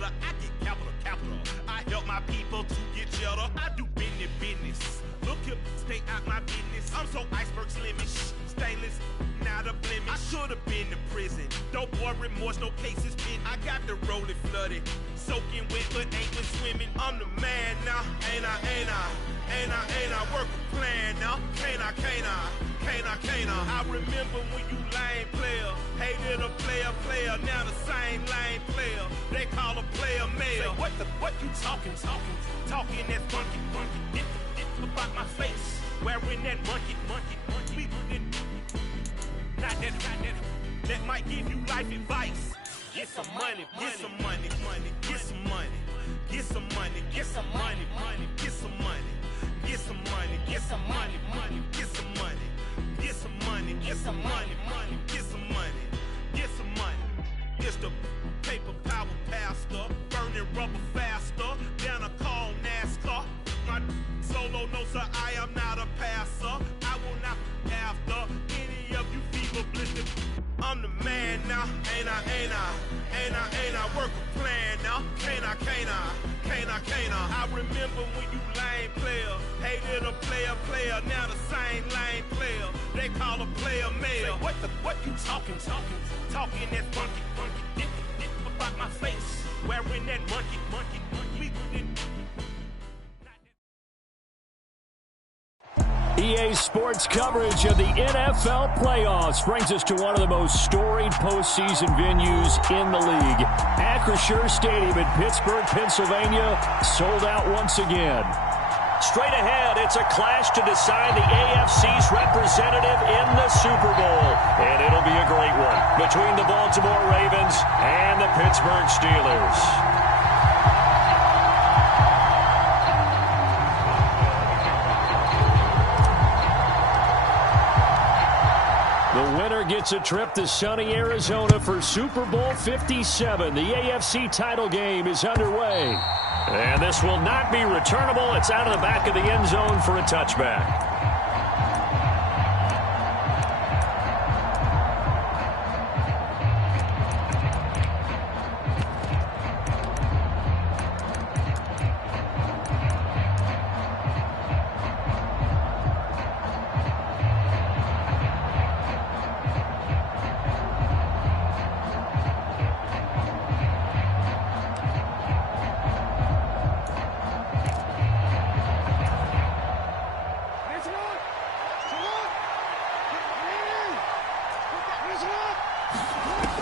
better. I get capital. I help my people to get cheddar. I do business. Look here, stay out my business. I'm so iceberg slimish, stainless, not a blemish. I should have been to prison. No boy remorse, no cases pinned. I got the rolling flooded, soaking wet, but ain't been swimming. I'm the man now, ain't I? Work a plan now, can't I? I remember when you lame player, hated a player, now the same lame player. They call a player mayor. Say, what you talking that funky, get about my face, wearing that monkey, not that, that might give you life advice. Get some money, get some money, get some money, get some money, get some money, get some money, get some money, get some money, get some money, get some money, get some money, get some money, get some money. It's the paper power pastor, burning rubber faster, down a call NASCAR. My solo, no sir, I am not a passer. I will not after any of you fever blistered. I'm the man now, ain't I? Work a plan now, can't I? I remember when you lame player, hated a player, now the same lame player. They call a player mayor. What you talking that funky, get about my face, wearing that monkey, EA Sports coverage of the NFL playoffs brings us to one of the most storied postseason venues in the league. Acrisure Stadium in Pittsburgh, Pennsylvania, sold out once again. Straight ahead, it's a clash to decide the AFC's representative in the Super Bowl. And it'll be a great one between the Baltimore Ravens and the Pittsburgh Steelers. The winner gets a trip to sunny Arizona for Super Bowl 57. The AFC title game is underway. And this will not be returnable. It's out of the back of the end zone for a touchback.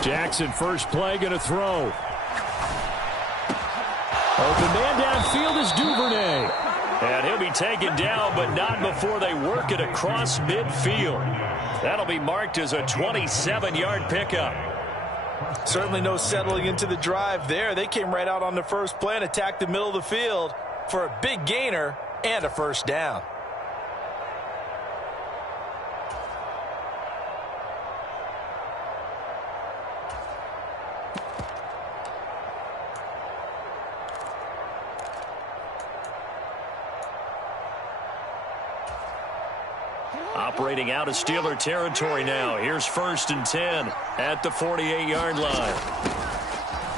Jackson, first play, going to throw. Open man downfield is Duvernay. And he'll be taken down, but not before they work it across midfield. That'll be marked as a 27-yard pickup. Certainly no settling into the drive there. They came right out on the first play and attacked the middle of the field for a big gainer and a first down. Operating out of Steeler territory now. Here's 1st and 10 at the 48-yard line.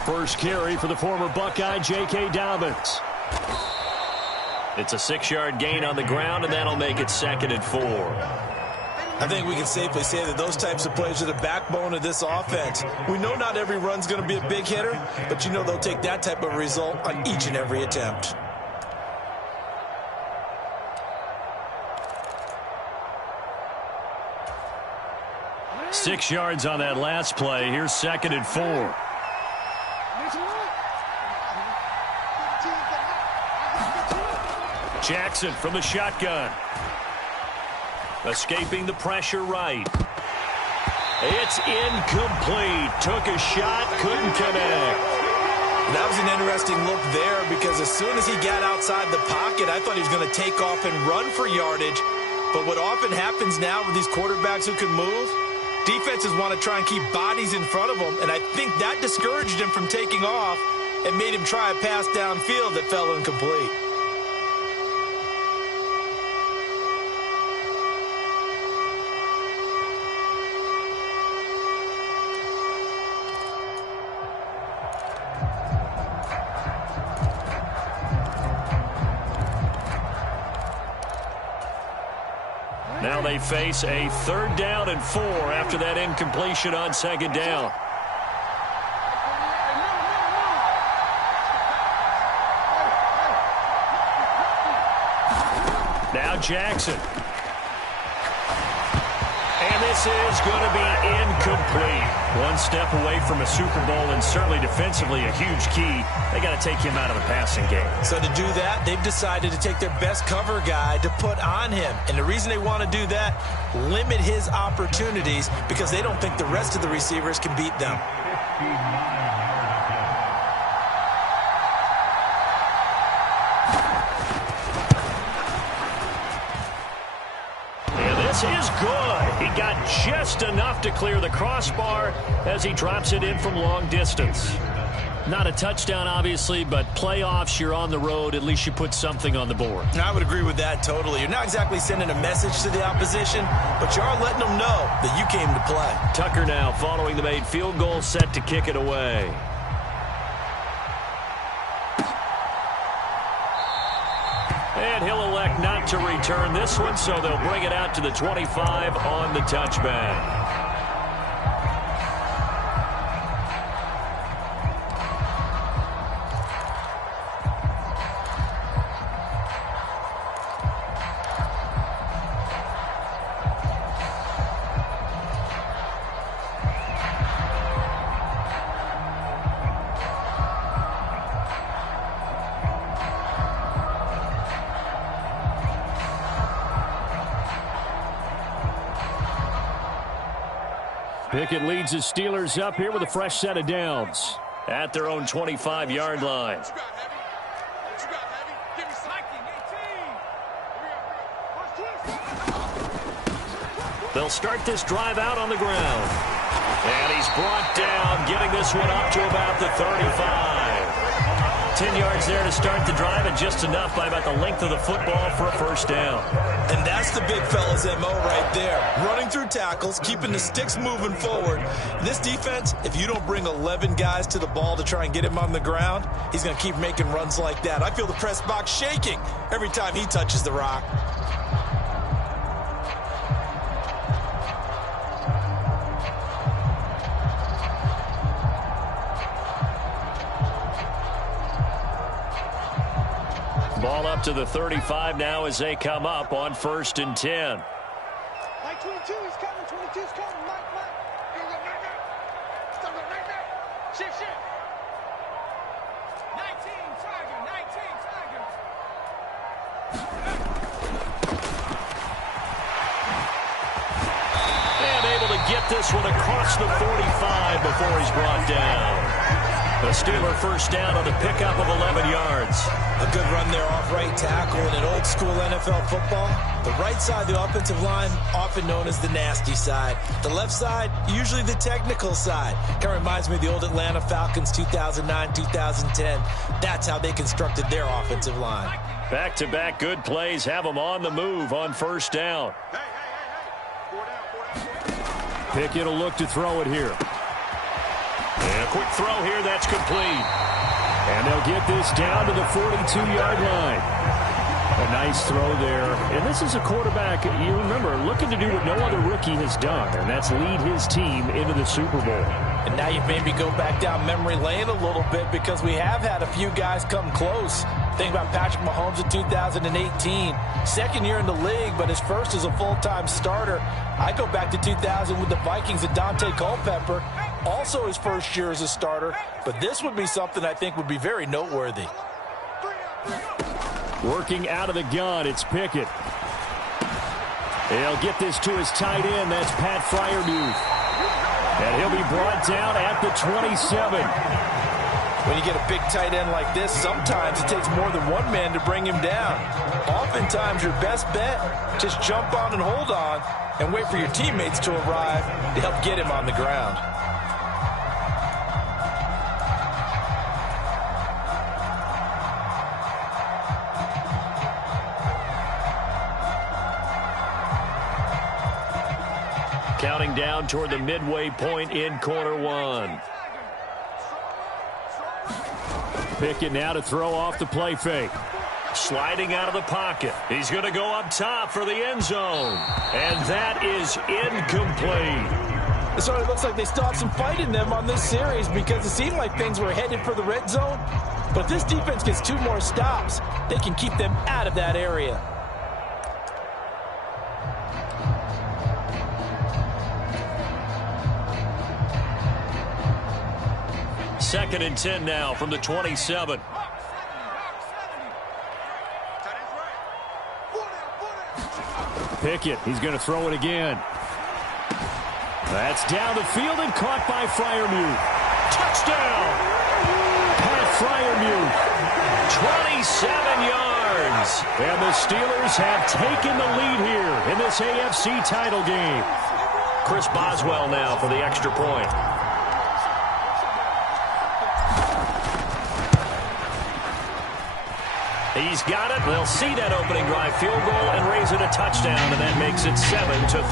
First carry for the former Buckeye, J.K. Dobbins. It's a 6-yard gain on the ground, and that'll make it 2nd and 4. I think we can safely say that those types of plays are the backbone of this offense. We know not every run's going to be a big hitter, but you know they'll take that type of result on each and every attempt. Six yards on that last play. Here's 2nd and 4. Jackson from the shotgun. Escaping the pressure right. It's incomplete. Took a shot, couldn't connect. That was an interesting look there because as soon as he got outside the pocket, I thought he was going to take off and run for yardage. But what often happens now with these quarterbacks who can move, defenses want to try and keep bodies in front of them, and I think that discouraged him from taking off and made him try a pass downfield that fell incomplete. Now they face a 3rd down and 4 after that incompletion on 2nd down. Now Jackson. And this is going to be incomplete. One step away from a Super Bowl, and certainly defensively a huge key. They got to take him out of the passing game. So to do that, they've decided to take their best cover guy to put on him. And the reason they want to do that, limit his opportunities because they don't think the rest of the receivers can beat them. This is good. He got just enough to clear the crossbar as he drops it in from long distance. Not a touchdown, obviously, but playoffs, you're on the road. At least you put something on the board. I would agree with that totally. You're not exactly sending a message to the opposition, but you are letting them know that you came to play. Tucker now following the made field goal, set to kick it away. And he'll elect not to return this one, so they'll bring it out to the 25 on the touchback. Pickett leads his Steelers up here with a fresh set of downs at their own 25-yard line. They'll start this drive out on the ground. And he's brought down, getting this one up to about the 35. 10 yards there to start the drive, and just enough by about the length of the football for a first down. And that's the big fella's MO right there. Running through tackles, keeping the sticks moving forward. This defense, if you don't bring 11 guys to the ball to try and get him on the ground, he's going to keep making runs like that. I feel the press box shaking every time he touches the rock. Ball up to the 35 now as they come up on 1st and 10. Mike 22 is coming. 22's coming. Mike. Here we go, Mike. Stop it right there. Shift. 19 Tiger. And able to get this one across the 45 before he's brought down. A Steeler first down on the pickup of 11 yards. A good run there off right tackle in an old school NFL football. The right side, the offensive line, often known as the nasty side. The left side, usually the technical side. Kind of reminds me of the old Atlanta Falcons 2009, 2010. That's how they constructed their offensive line. Back-to-back good plays have them on the move on first down. Pickett will look to throw it here. And a quick throw here, that's complete. And they'll get this down to the 42-yard line. A nice throw there. And this is a quarterback, you remember, looking to do what no other rookie has done, and that's lead his team into the Super Bowl. And now you maybe go back down memory lane a little bit because we have had a few guys come close. Think about Patrick Mahomes in 2018. Second year in the league, but his first as a full-time starter. I go back to 2000 with the Vikings and Dante Culpepper. Also his first year as a starter. But this would be something I think would be very noteworthy. Working out of the gun, it's Pickett. He'll get this to his tight end. That's Pat Freiermuth. And he'll be brought down at the 27. When you get a big tight end like this, sometimes it takes more than one man to bring him down. Oftentimes, your best bet, just jump on and hold on and wait for your teammates to arrive to help get him on the ground. Counting down toward the midway point in quarter one. Pickett now to throw off the play fake. Sliding out of the pocket. He's going to go up top for the end zone. And that is incomplete. So it looks like they still have some fight in them on this series because it seemed like things were headed for the red zone. But if this defense gets 2 more stops, they can keep them out of that area. Second and 10 now from the 27. Pickett, he's going to throw it again. That's down the field and caught by Freiermuth. Touchdown! Pat Freiermuth, 27 yards. And the Steelers have taken the lead here in this AFC title game. Chris Boswell now for the extra point. He's got it. They'll see that opening drive field goal and raise it a touchdown, and that makes it 7-3.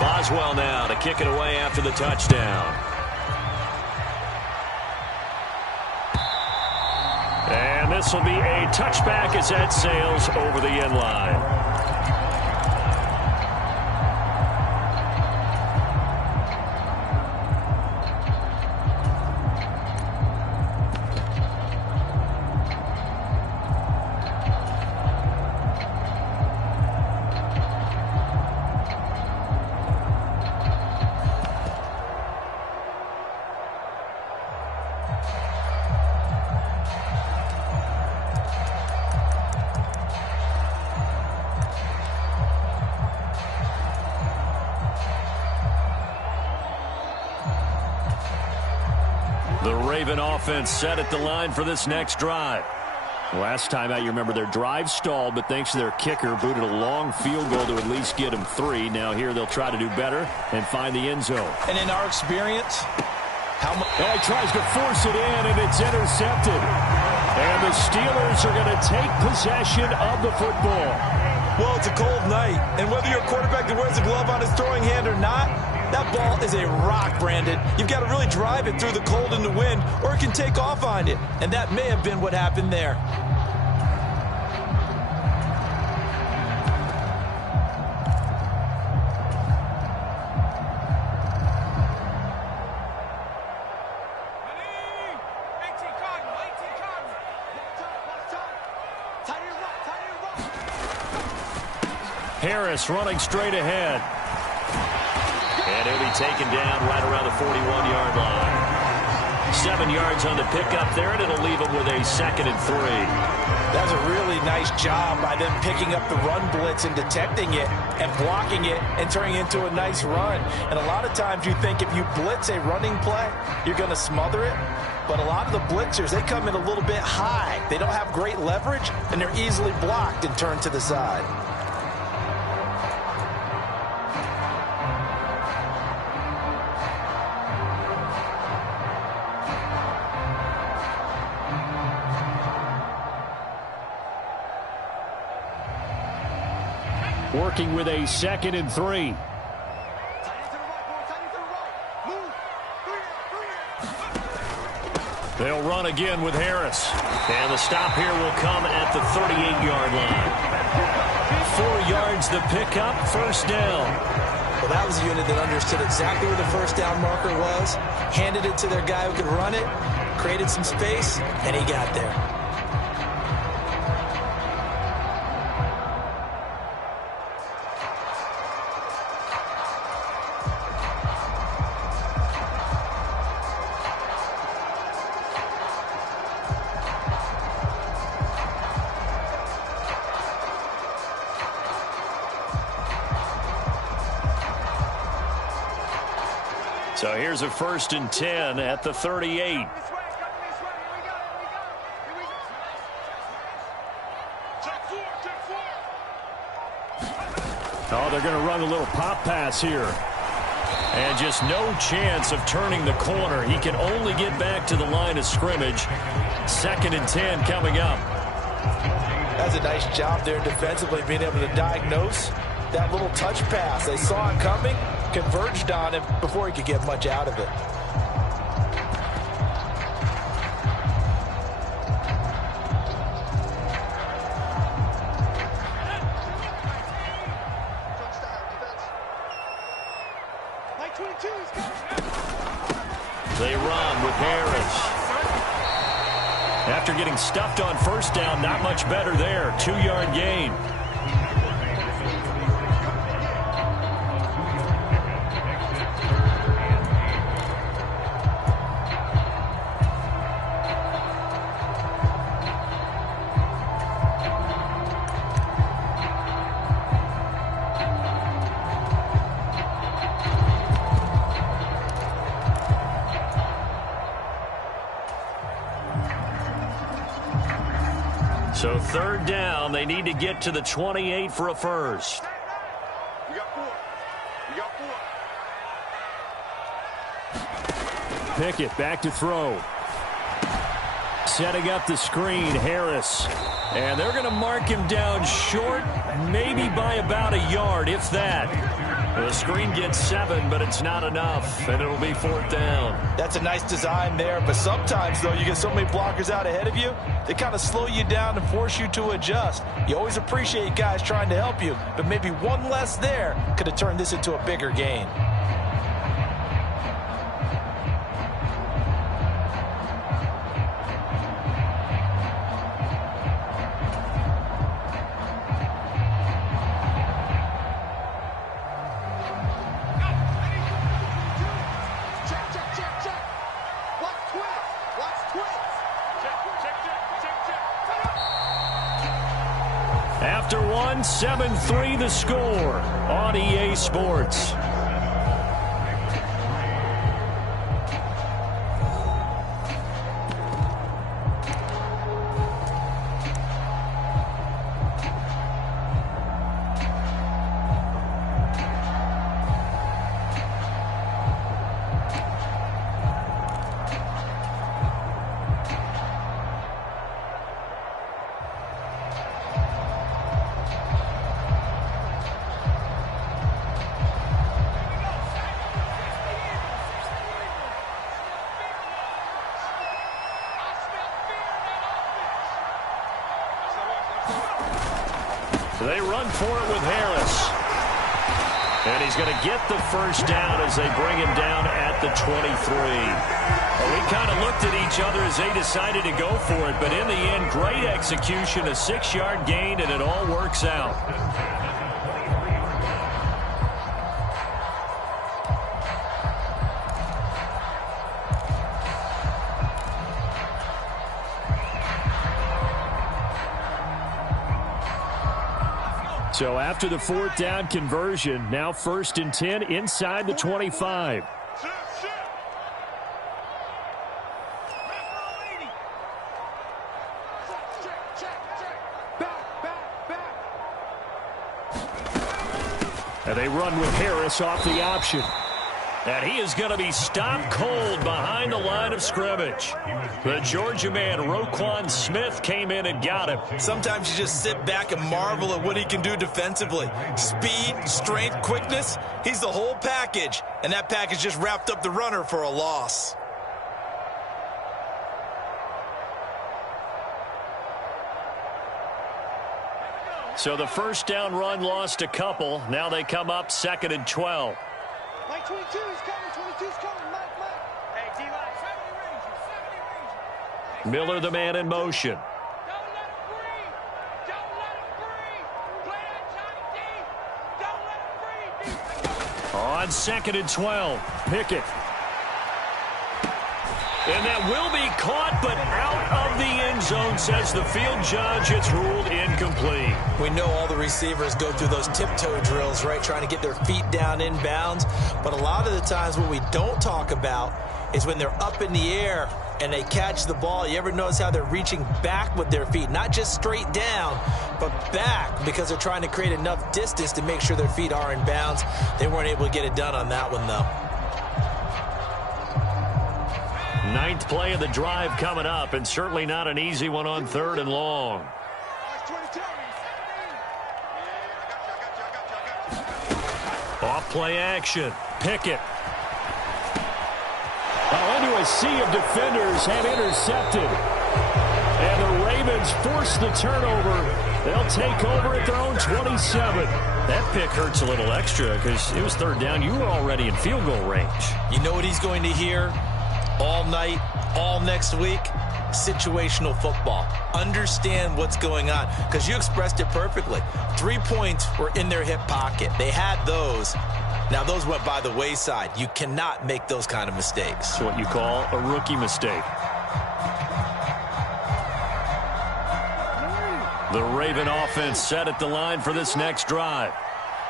Boswell now to kick it away after the touchdown. And this will be a touchback as that sails over the end line. The Raven offense set at the line for this next drive. Last time out, you remember their drive stalled, but thanks to their kicker, booted a long field goal to at least get them 3. Now here they'll try to do better and find the end zone. And in our experience, he tries to force it in, and it's intercepted. And the Steelers are going to take possession of the football. Well, it's a cold night, and whether you're a quarterback that wears a glove on his throwing hand or not, that ball is a rock, Brandon. You've got to really drive it through the cold and the wind, or it can take off on you. And that may have been what happened there. Harris running straight ahead. And he'll be taken down right around the 41-yard line. 7 yards on the pickup there, and it'll leave him with a 2nd and 3. That's a really nice job by them picking up the run blitz and detecting it and blocking it and turning it into a nice run. And a lot of times you think if you blitz a running play, you're going to smother it. But a lot of the blitzers, they come in a little bit high. They don't have great leverage, and they're easily blocked and turned to the side. Working with a 2nd and 3. They'll run again with Harris. And the stop here will come at the 38-yard line. 4 yards the pickup, first down. Well, that was a unit that understood exactly where the first down marker was, handed it to their guy who could run it, created some space, and he got there. So here's a 1st and 10 at the 38. Oh, they're going to run a little pop pass here. And just no chance of turning the corner. He can only get back to the line of scrimmage. 2nd and 10 coming up. That's a nice job there defensively, being able to diagnose That little touch pass, they saw it coming, converged on him before he could get much out of it. They run with Harris. After getting stuffed on first down, not much better there. 2-yard gain. So 3rd down, they need to get to the 28 for a first. We got 4. We got 4. Pickett back to throw. Setting up the screen, Harris. And they're going to mark him down short, maybe by about a yard, if that. The screen gets 7, but it's not enough, and it'll be 4th down. That's a nice design there, but sometimes, though, you get so many blockers out ahead of you, they kind of slow you down and force you to adjust. You always appreciate guys trying to help you, but maybe one less there could have turned this into a bigger gain. After 1, 7-3 the score on EA Sports. They run for it with Harris. And he's going to get the first down as they bring him down at the 23. Well, we kind of looked at each other as they decided to go for it, but in the end, great execution, a 6-yard gain, and it all works out. So after the 4th down conversion, now 1st and 10 inside the 25. And they run with Harris off the option. And he is going to be stopped cold behind the line of scrimmage. The Georgia man, Roquan Smith, came in and got him. Sometimes you just sit back and marvel at what he can do defensively. Speed, strength, quickness, he's the whole package. And that package just wrapped up the runner for a loss. So the first down run lost a couple. Now they come up 2nd and 12. Mike 22 is coming. 22's coming. Mike. Hey, D-line. 70 Ranger. Miller, the man in motion. Don't let him breathe. Don't let him breathe. Play that Johnny D. Don't let him breathe. On 2nd and 12, Pickett. And that will be caught, but out of the end zone, says the field judge. It's ruled incomplete. We know all the receivers go through those tiptoe drills, right, trying to get their feet down inbounds. But a lot of the times what we don't talk about is when they're up in the air and they catch the ball. You ever notice how they're reaching back with their feet? Not just straight down, but back, because they're trying to create enough distance to make sure their feet are in bounds. They weren't able to get it done on that one, though. 9th play of the drive coming up, and certainly not an easy one on 3rd and long. Play action. Pickett. Into a sea of defenders have intercepted. And the Ravens force the turnover. They'll take over at their own 27. That pick hurts a little extra because it was third down. You were already in field goal range. You know what he's going to hear all night, all next week? Situational football. Understand what's going on, because you expressed it perfectly. 3 points were in their hip pocket. They had those. Now, those went by the wayside. You cannot make those kind of mistakes. It's what you call a rookie mistake. The Raven offense set at the line for this next drive.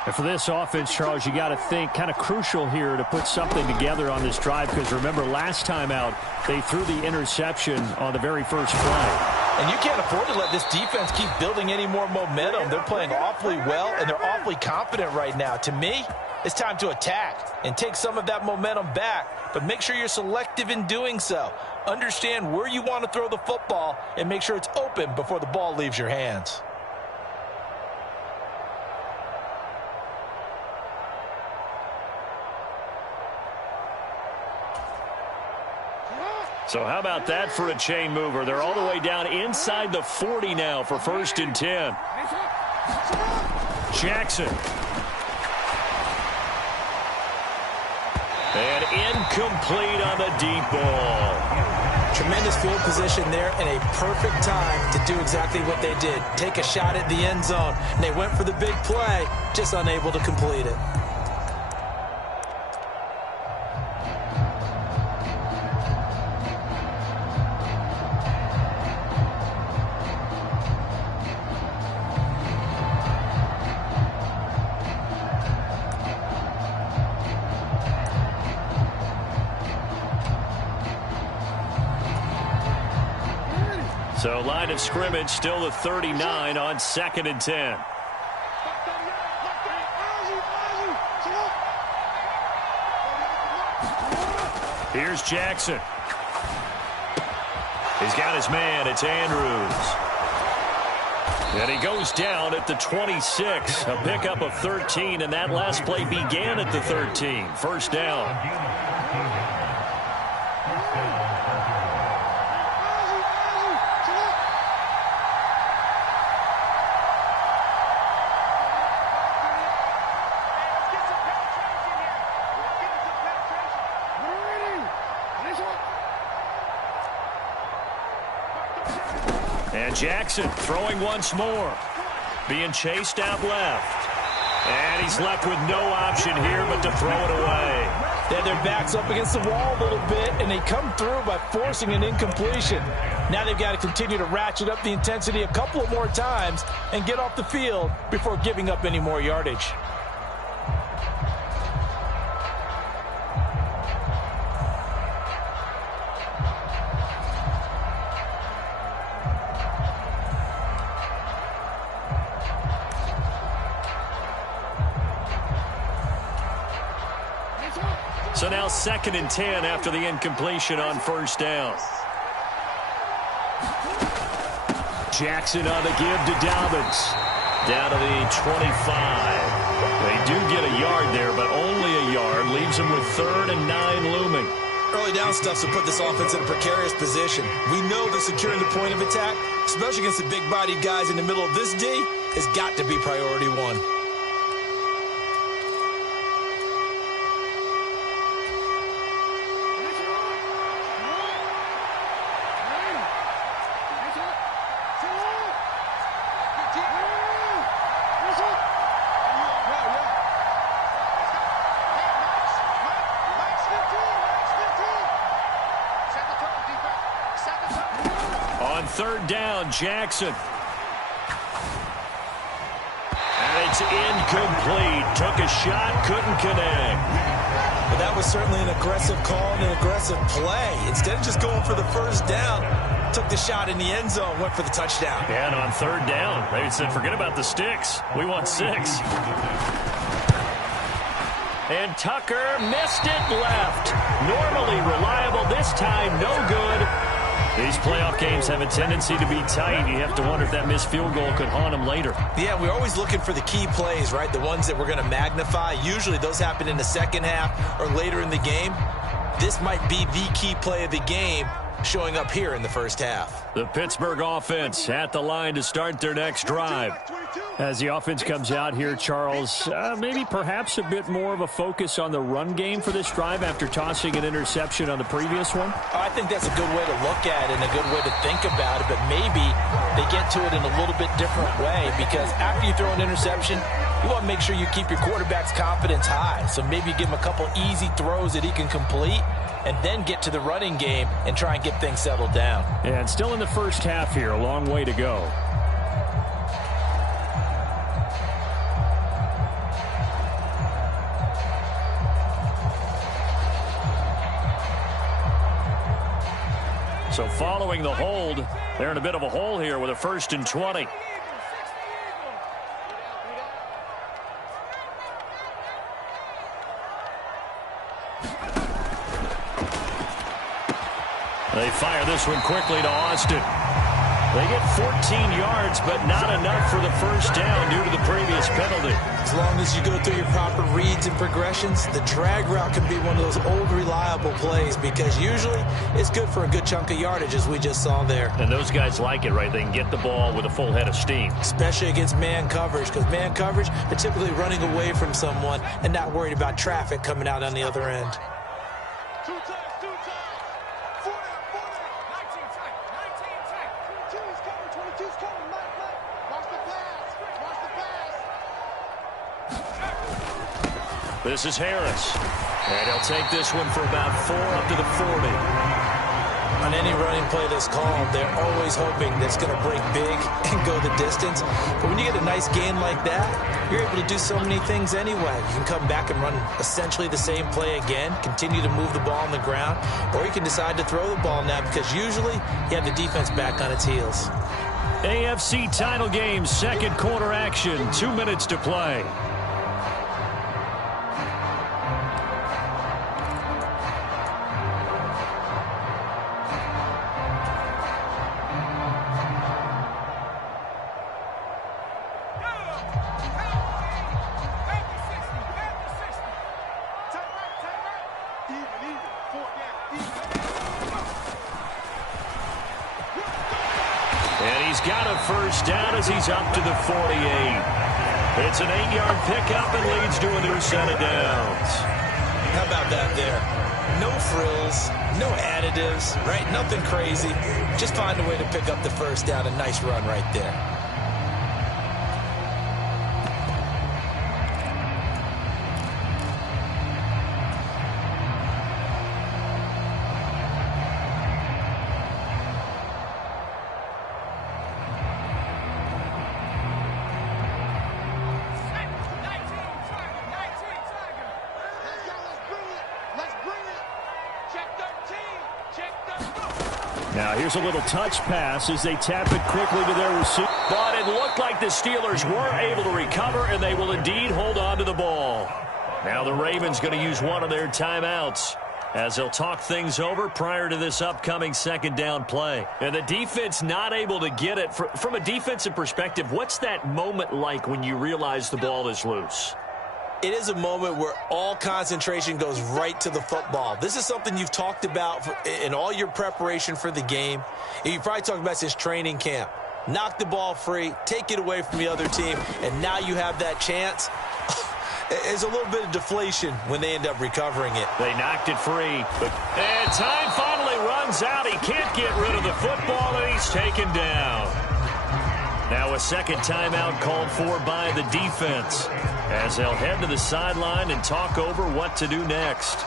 And for this offense, Charles, you got to think kind of crucial here to put something together on this drive, because remember, last time out, they threw the interception on the very first play. And you can't afford to let this defense keep building any more momentum. They're playing awfully well, and they're awfully confident right now. To me, it's time to attack and take some of that momentum back, but make sure you're selective in doing so. Understand where you want to throw the football and make sure it's open before the ball leaves your hands. So how about that for a chain mover? They're all the way down inside the 40 now for 1st and 10. Jackson. And incomplete on the deep ball. Tremendous field position there and a perfect time to do exactly what they did. Take a shot at the end zone. And they went for the big play, just unable to complete it. So line of scrimmage still the 39 on 2nd and 10. Here's Jackson. He's got his man. It's Andrews. And he goes down at the 26. A pickup of 13, and that last play began at the 13. First down. And Jackson throwing once more. Being chased out left. And he's left with no option here but to throw it away. They had their backs up against the wall a little bit, and they come through by forcing an incompletion. Now they've got to continue to ratchet up the intensity a couple of more times and get off the field before giving up any more yardage. So now 2nd and 10 after the incompletion on first down. Jackson on the give to Dobbins. Down to the 25. They do get a yard there, but only a yard. Leaves them with 3rd and 9 looming. Early down stuff will put this offense in a precarious position. We know that securing the point of attack, especially against the big-bodied guys in the middle of this D, has got to be priority one. On 3rd down, Jackson. And it's incomplete. Took a shot, couldn't connect. But that was certainly an aggressive call and an aggressive play. Instead of just going for the first down, took the shot in the end zone, went for the touchdown. Yeah, and on 3rd down, they said, forget about the sticks. We want 6. And Tucker missed it left. Normally reliable, this time no good. These playoff games have a tendency to be tight. You have to wonder if that missed field goal could haunt them later. Yeah, we're always looking for the key plays, right? The ones that we're going to magnify. Usually those happen in the second half or later in the game. This might be the key play of the game showing up here in the first half. The Pittsburgh offense at the line to start their next drive. As the offense comes out here, Charles, maybe perhaps a bit more of a focus on the run game for this drive after tossing an interception on the previous one? I think that's a good way to look at it and a good way to think about it, but maybe they get to it in a little bit different way, because after you throw an interception, you want to make sure you keep your quarterback's confidence high. So maybe you give him a couple easy throws that he can complete, and then get to the running game and try and get things settled down. And still in the first half here, a long way to go. So following the hold, they're in a bit of a hole here with a 1st and 20. They fire this one quickly to Austin. They get 14 yards, but not enough for the first down due to the previous penalty. As long as you go through your proper reads and progressions, the drag route can be one of those old reliable plays, because usually it's good for a good chunk of yardage, as we just saw there. And those guys like it, right? They can get the ball with a full head of steam. Especially against man coverage, because man coverage, they're typically running away from someone and not worried about traffic coming out on the other end. This is Harris, and he'll take this one for about 4 up to the 40. On any running play that's called, they're always hoping that it's going to break big and go the distance. But when you get a nice gain like that, you're able to do so many things anyway. You can come back and run essentially the same play again, continue to move the ball on the ground, or you can decide to throw the ball now, because usually you have the defense back on its heels. AFC title game, second quarter action, 2 minutes to play. Got a first down as he's up to the 48. It's an 8-yard pickup and leads to a new set of downs. How about that there? No frills, no additives, right? Nothing crazy. Just find a way to pick up the first down. A nice run right there. Now here's a little touch pass as they tap it quickly to their receiver. But it looked like the Steelers were able to recover, and they will indeed hold on to the ball. Now the Ravens going to use one of their timeouts as they'll talk things over prior to this upcoming second down play. And the defense not able to get it. From a defensive perspective, what's that moment like when you realize the ball is loose? It is a moment where all concentration goes right to the football. This is something you've talked about in all your preparation for the game. You probably talked about since training camp. Knock the ball free, take it away from the other team, and now you have that chance. There's a little bit of deflation when they end up recovering it. They knocked it free. And time finally runs out. He can't get rid of the football, and he's taken down. Now a second timeout called for by the defense as they'll head to the sideline and talk over what to do next.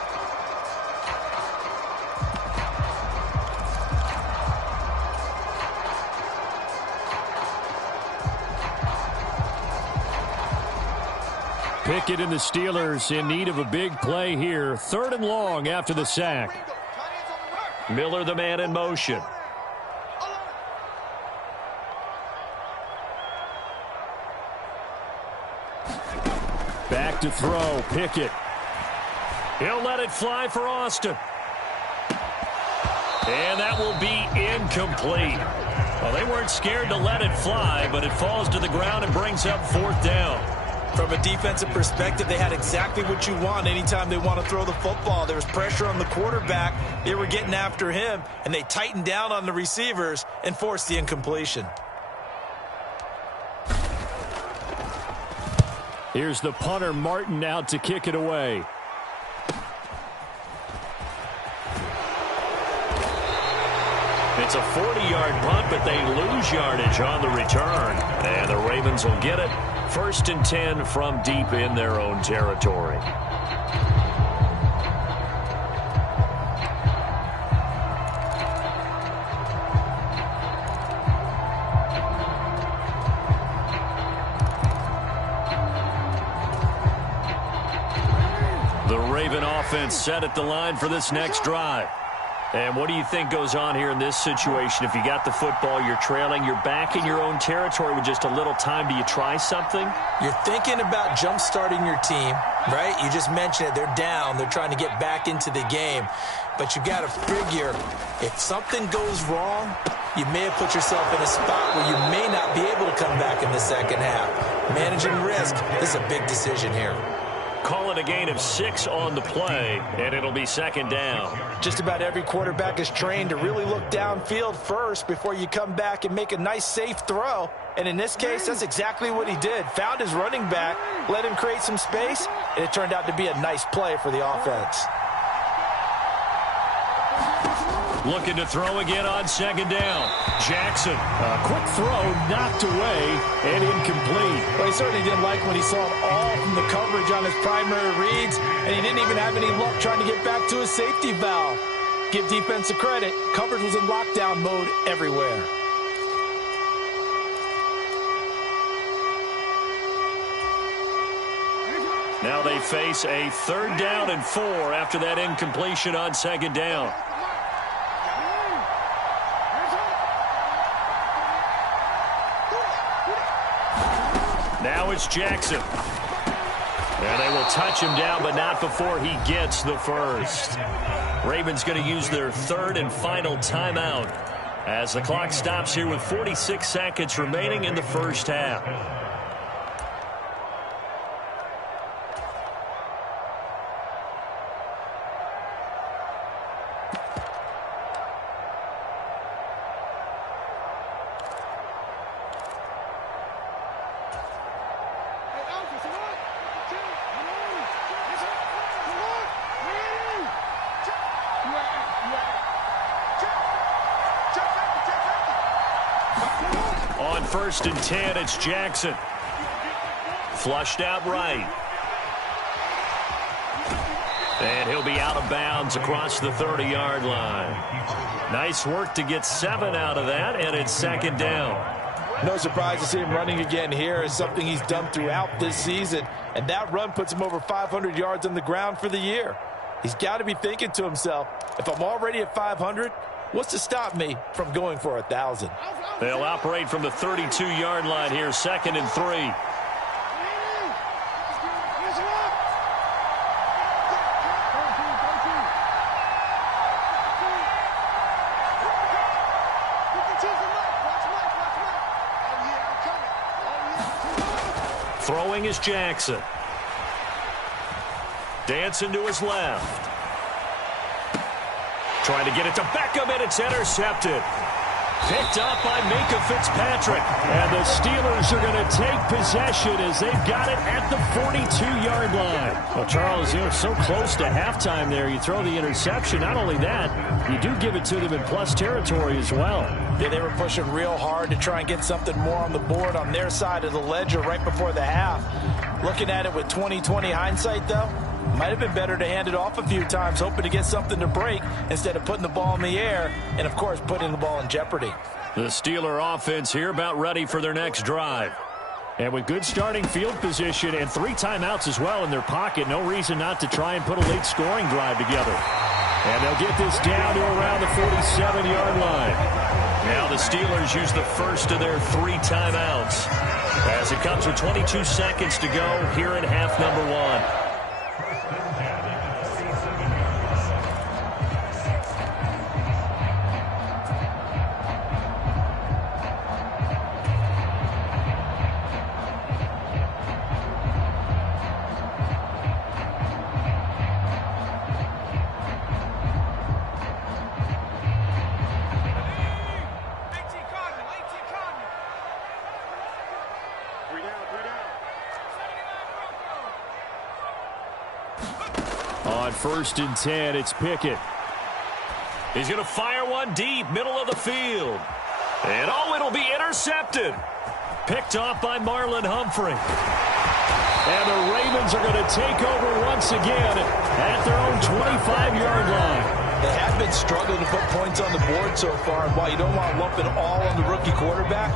Pickett and the Steelers in need of a big play here. 3rd and long after the sack. Miller the man in motion. Back to throw, Pickett. He'll let it fly for Austin. And that will be incomplete. Well, they weren't scared to let it fly, but it falls to the ground and brings up 4th down. From a defensive perspective, they had exactly what you want anytime they want to throw the football. There was pressure on the quarterback. They were getting after him, and they tightened down on the receivers and forced the incompletion. Here's the punter, Martin, out to kick it away. It's a 40-yard punt, but they lose yardage on the return. And the Ravens will get it. 1st and 10 from deep in their own territory. The Raven offense set at the line for this next drive. And what do you think goes on here in this situation? If you got the football, you're trailing, you're back in your own territory with just a little time. Do you try something? You're thinking about jump-starting your team, right? You just mentioned it. They're down. They're trying to get back into the game. But you got to figure, if something goes wrong, you may have put yourself in a spot where you may not be able to come back in the second half. Managing risk, this is a big decision here. Call it a gain of 6 on the play, and it'll be 2nd down. Just about every quarterback is trained to really look downfield first before you come back and make a nice, safe throw. And in this case, that's exactly what he did. Found his running back, let him create some space, and it turned out to be a nice play for the offense. Looking to throw again on 2nd down. Jackson, a quick throw, knocked away, and incomplete. Well, he certainly didn't like when he saw it all from the coverage on his primary reads, and he didn't even have any luck trying to get back to his safety valve. Give defense a credit. Coverage was in lockdown mode everywhere. Now they face a 3rd down and 4 after that incompletion on 2nd down. Now it's Jackson. And they will touch him down, but not before he gets the first. Ravens going to use their 3rd and final timeout as the clock stops here with 46 seconds remaining in the first half. On 1st and 10, it's Jackson. Flushed out right. And he'll be out of bounds across the 30-yard line. Nice work to get 7 out of that, and it's 2nd down. No surprise to see him running again here. It's something he's done throughout this season, and that run puts him over 500 yards on the ground for the year. He's got to be thinking to himself, if I'm already at 500, what's to stop me from going for 1,000? They'll operate from the 32-yard line here, 2nd and 3. Throwing is Jackson. Dancing to his left. Trying to get it to Beckham, and it's intercepted. Picked up by Minkah Fitzpatrick. And the Steelers are going to take possession as they've got it at the 42-yard line. Well, Charles, you're so close to halftime there. You throw the interception. Not only that, you do give it to them in plus territory as well. Yeah, they were pushing real hard to try and get something more on the board on their side of the ledger right before the half. Looking at it with 20/20 hindsight, though, might have been better to hand it off a few times, hoping to get something to break instead of putting the ball in the air and, of course, putting the ball in jeopardy. The Steeler offense here about ready for their next drive. And with good starting field position and 3 timeouts as well in their pocket, no reason not to try and put a late scoring drive together. And they'll get this down to around the 47-yard line. Now the Steelers use the first of their 3 timeouts as it comes with 22 seconds to go here in half number 1. On 1st and 10, it's Pickett. He's going to fire one deep, middle of the field. And it'll be intercepted. Picked off by Marlon Humphrey. And the Ravens are going to take over once again at their own 25-yard line. They have been struggling to put points on the board so far, and while you don't want to lump it all on the rookie quarterback,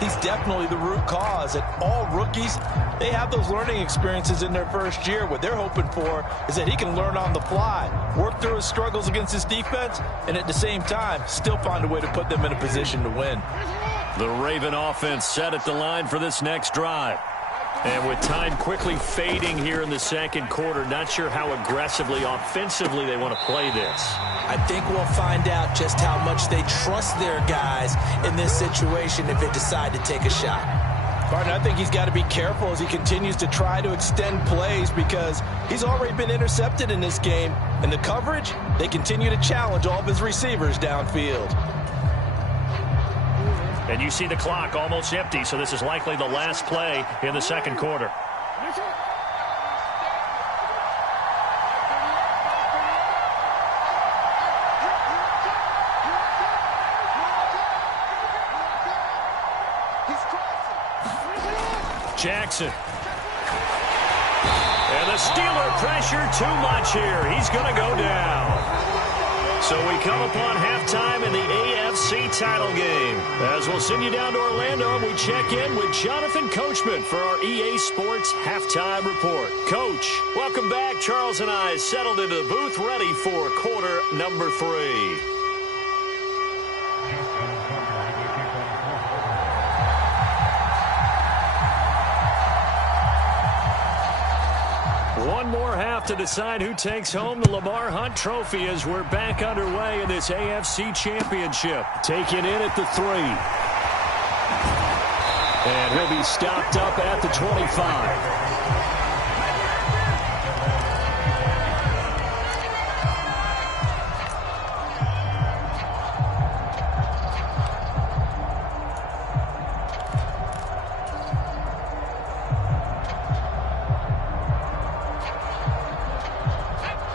he's definitely the root cause. And all rookies, they have those learning experiences in their first year. What they're hoping for is that he can learn on the fly, work through his struggles against his defense, and at the same time, still find a way to put them in a position to win. The Raven offense set at the line for this next drive. And with time quickly fading here in the second quarter, not sure how aggressively, offensively they want to play this. I think we'll find out just how much they trust their guys in this situation if they decide to take a shot. Barton, I think he's got to be careful as he continues to try to extend plays because he's already been intercepted in this game. And the coverage, they continue to challenge all of his receivers downfield. And you see the clock almost empty, so this is likely the last play in the second quarter. Jackson. And the Steeler pressure too much here. He's going to go down. So we come upon halftime in the AFC title game. As we'll send you down to Orlando, and we check in with Jonathan Coachman for our EA Sports Halftime Report. Coach, welcome back. Charles and I settled into the booth ready for quarter number 3. One more half to decide who takes home the Lamar Hunt Trophy as we're back underway in this AFC Championship. Taken in at the 3. And he'll be stopped up at the 25.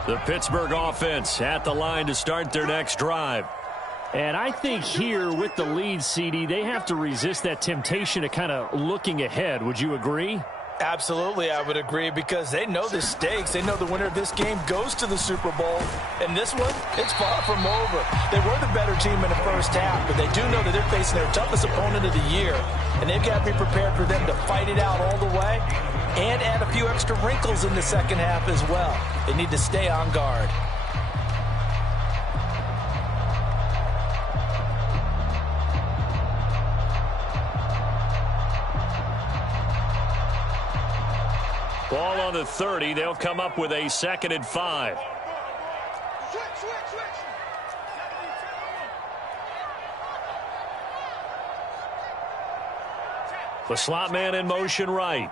The Pittsburgh offense at the line to start their next drive. And I think here with the lead, CD, they have to resist that temptation to kind of looking ahead. Would you agree? Absolutely, I would agree, because they know the stakes. They know the winner of this game goes to the Super Bowl. And this one, it's far from over. They were the better team in the first half, but they do know that they're facing their toughest opponent of the year. And they've got to be prepared for them to fight it out all the way and add a few extra wrinkles in the second half as well. They need to stay on guard. Ball on the 30. They'll come up with a 2nd and 5. The slot man in motion right.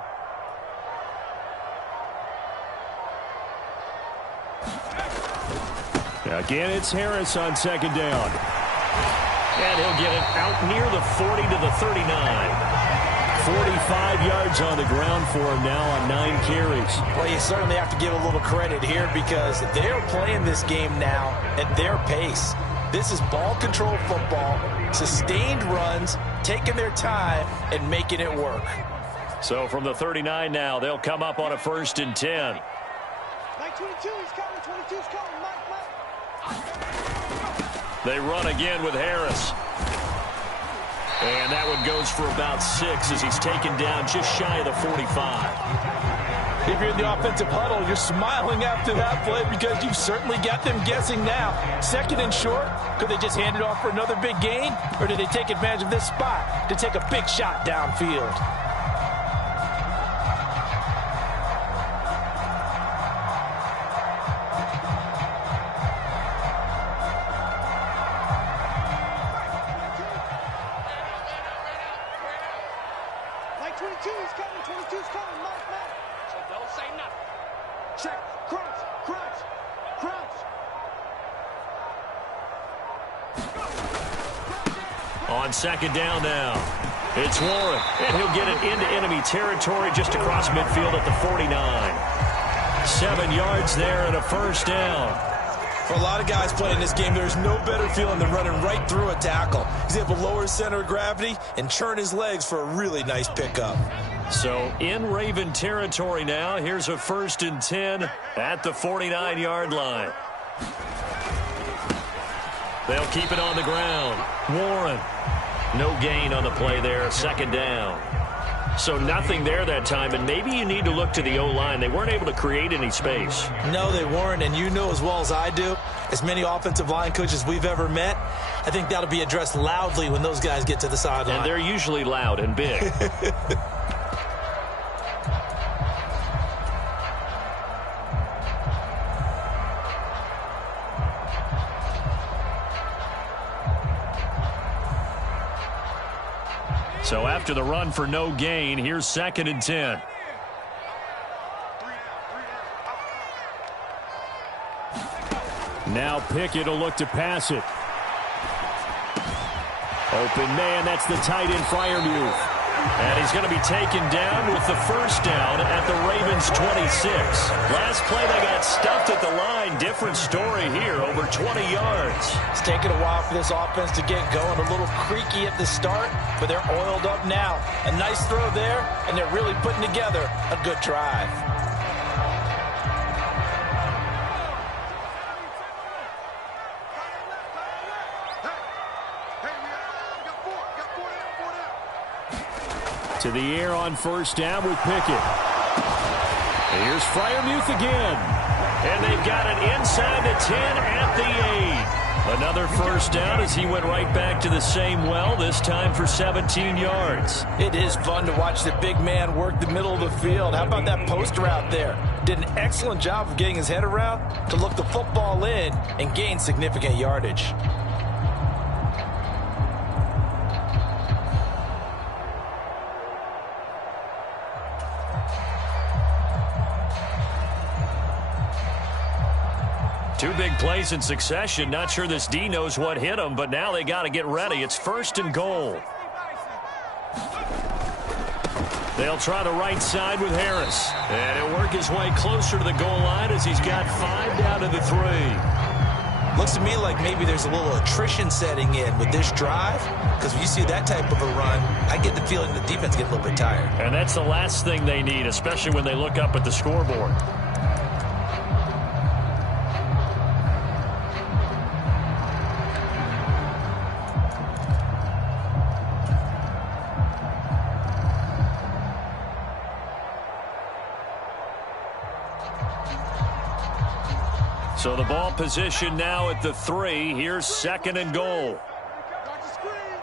Again, it's Harris on 2nd down. And he'll get it out near the 40 to the 39. 45 yards on the ground for him now on 9 carries. Well, you certainly have to give a little credit here because they're playing this game now at their pace. This is ball control football, sustained runs, taking their time and making it work. So from the 39 now, they'll come up on a 1st and 10. Mike 22, he's coming. 22's coming. Mike. They run again with Harris. And that one goes for about 6 as he's taken down just shy of the 45. If you're in the offensive huddle, you're smiling after that play because you've certainly got them guessing now. 2nd and short, could they just hand it off for another big gain? Or did they take advantage of this spot to take a big shot downfield? Mike 22, he's coming. 22's coming. Mike. So don't say nothing. Check. Crunch. On 2nd down now, it's Warren. And he'll get it into enemy territory just across midfield at the 49. 7 yards there and a first down. For a lot of guys playing this game, there's no better feeling than running right through a tackle. He's able to lower his center of gravity and churn his legs for a really nice pickup. So in Raven territory now, here's a 1st and 10 at the 49-yard line. They'll keep it on the ground. Warren. No gain on the play there, 2nd down. So nothing there that time, and maybe you need to look to the O-line. They weren't able to create any space. No, they weren't, and you know as well as I do, as many offensive line coaches we've ever met, I think that'll be addressed loudly when those guys get to the sideline. And they're usually loud and big. So after the run for no gain, here's 2nd and 10. Now Pickett will look to pass it. Open man, that's the tight end Freiermuth. And he's going to be taken down with the 1st down at the Ravens 26. Last play they got stuffed at the line. Different story here, over 20 yards. It's taken a while for this offense to get going. A little creaky at the start, but they're oiled up now. A nice throw there, and they're really putting together a good drive. To the air on 1st down with Pickett. Here's Freiermuth again. And they've got it inside the 10 at the 8. Another 1st down as he went right back to the same well, this time for 17 yards. It is fun to watch the big man work the middle of the field. How about that post route there? Did an excellent job of getting his head around to look the football in and gain significant yardage. Two big plays in succession. Not sure this D knows what hit him, but now they got to get ready. It's 1st and goal. They'll try the right side with Harris. And he'll work his way closer to the goal line as he's got 5 down to the 3. Looks to me like maybe there's a little attrition setting in with this drive, because when you see that type of a run, I get the feeling the defense gets a little bit tired. And that's the last thing they need, especially when they look up at the scoreboard. So the ball position now at the 3. Here's 2nd and goal. Watch the screen.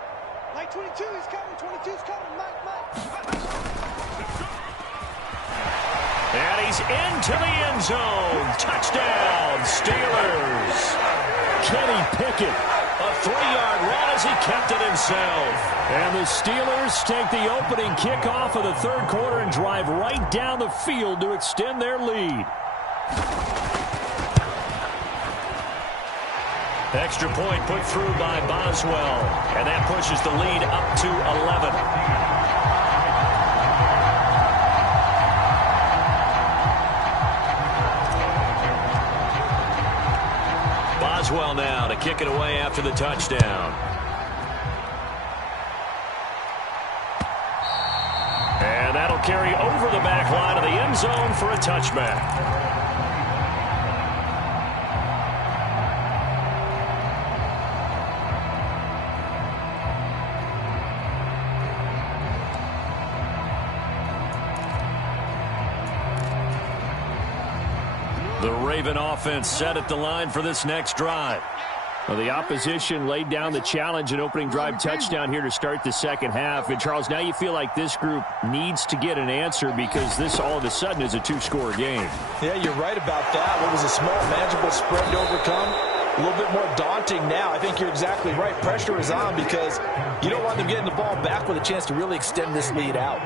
Mike 22, he's coming. 22's coming. Mike. And he's into the end zone. Touchdown, Steelers. Kenny Pickett. A 3-yard run as he kept it himself. And the Steelers take the opening kickoff of the 3rd quarter and drive right down the field to extend their lead. Extra point put through by Boswell. And that pushes the lead up to 11. Boswell now to kick it away after the touchdown. And that'll carry over the back line of the end zone for a touchback. The Raven offense set at the line for this next drive. Well, the opposition laid down the challenge and opening drive touchdown here to start the 2nd half. And, Charles, now you feel like this group needs to get an answer because this all of a sudden is a 2-score game. Yeah, you're right about that. What was a small, manageable spread to overcome? A little bit more daunting now. I think you're exactly right. Pressure is on because you don't want them getting the ball back with a chance to really extend this lead out.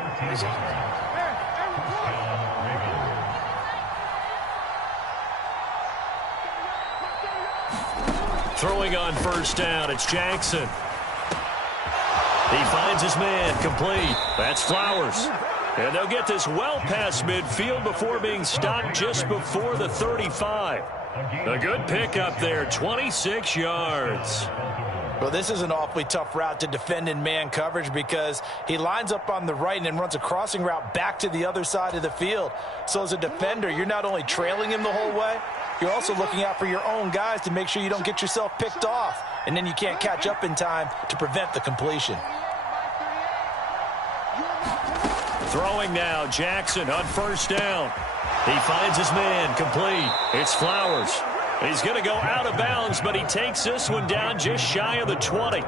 Throwing on 1st down, it's Jackson. He finds his man, complete. That's Flowers. And they'll get this well past midfield before being stopped just before the 35. A good pickup there, 26 yards. Well, this is an awfully tough route to defend in man coverage because he lines up on the right and then runs a crossing route back to the other side of the field. So as a defender, you're not only trailing him the whole way, you're also looking out for your own guys to make sure you don't get yourself picked off. And then you can't catch up in time to prevent the completion. Throwing now, Jackson on first down. He finds his man, complete. It's Flowers. He's going to go out of bounds, but he takes this one down just shy of the 20.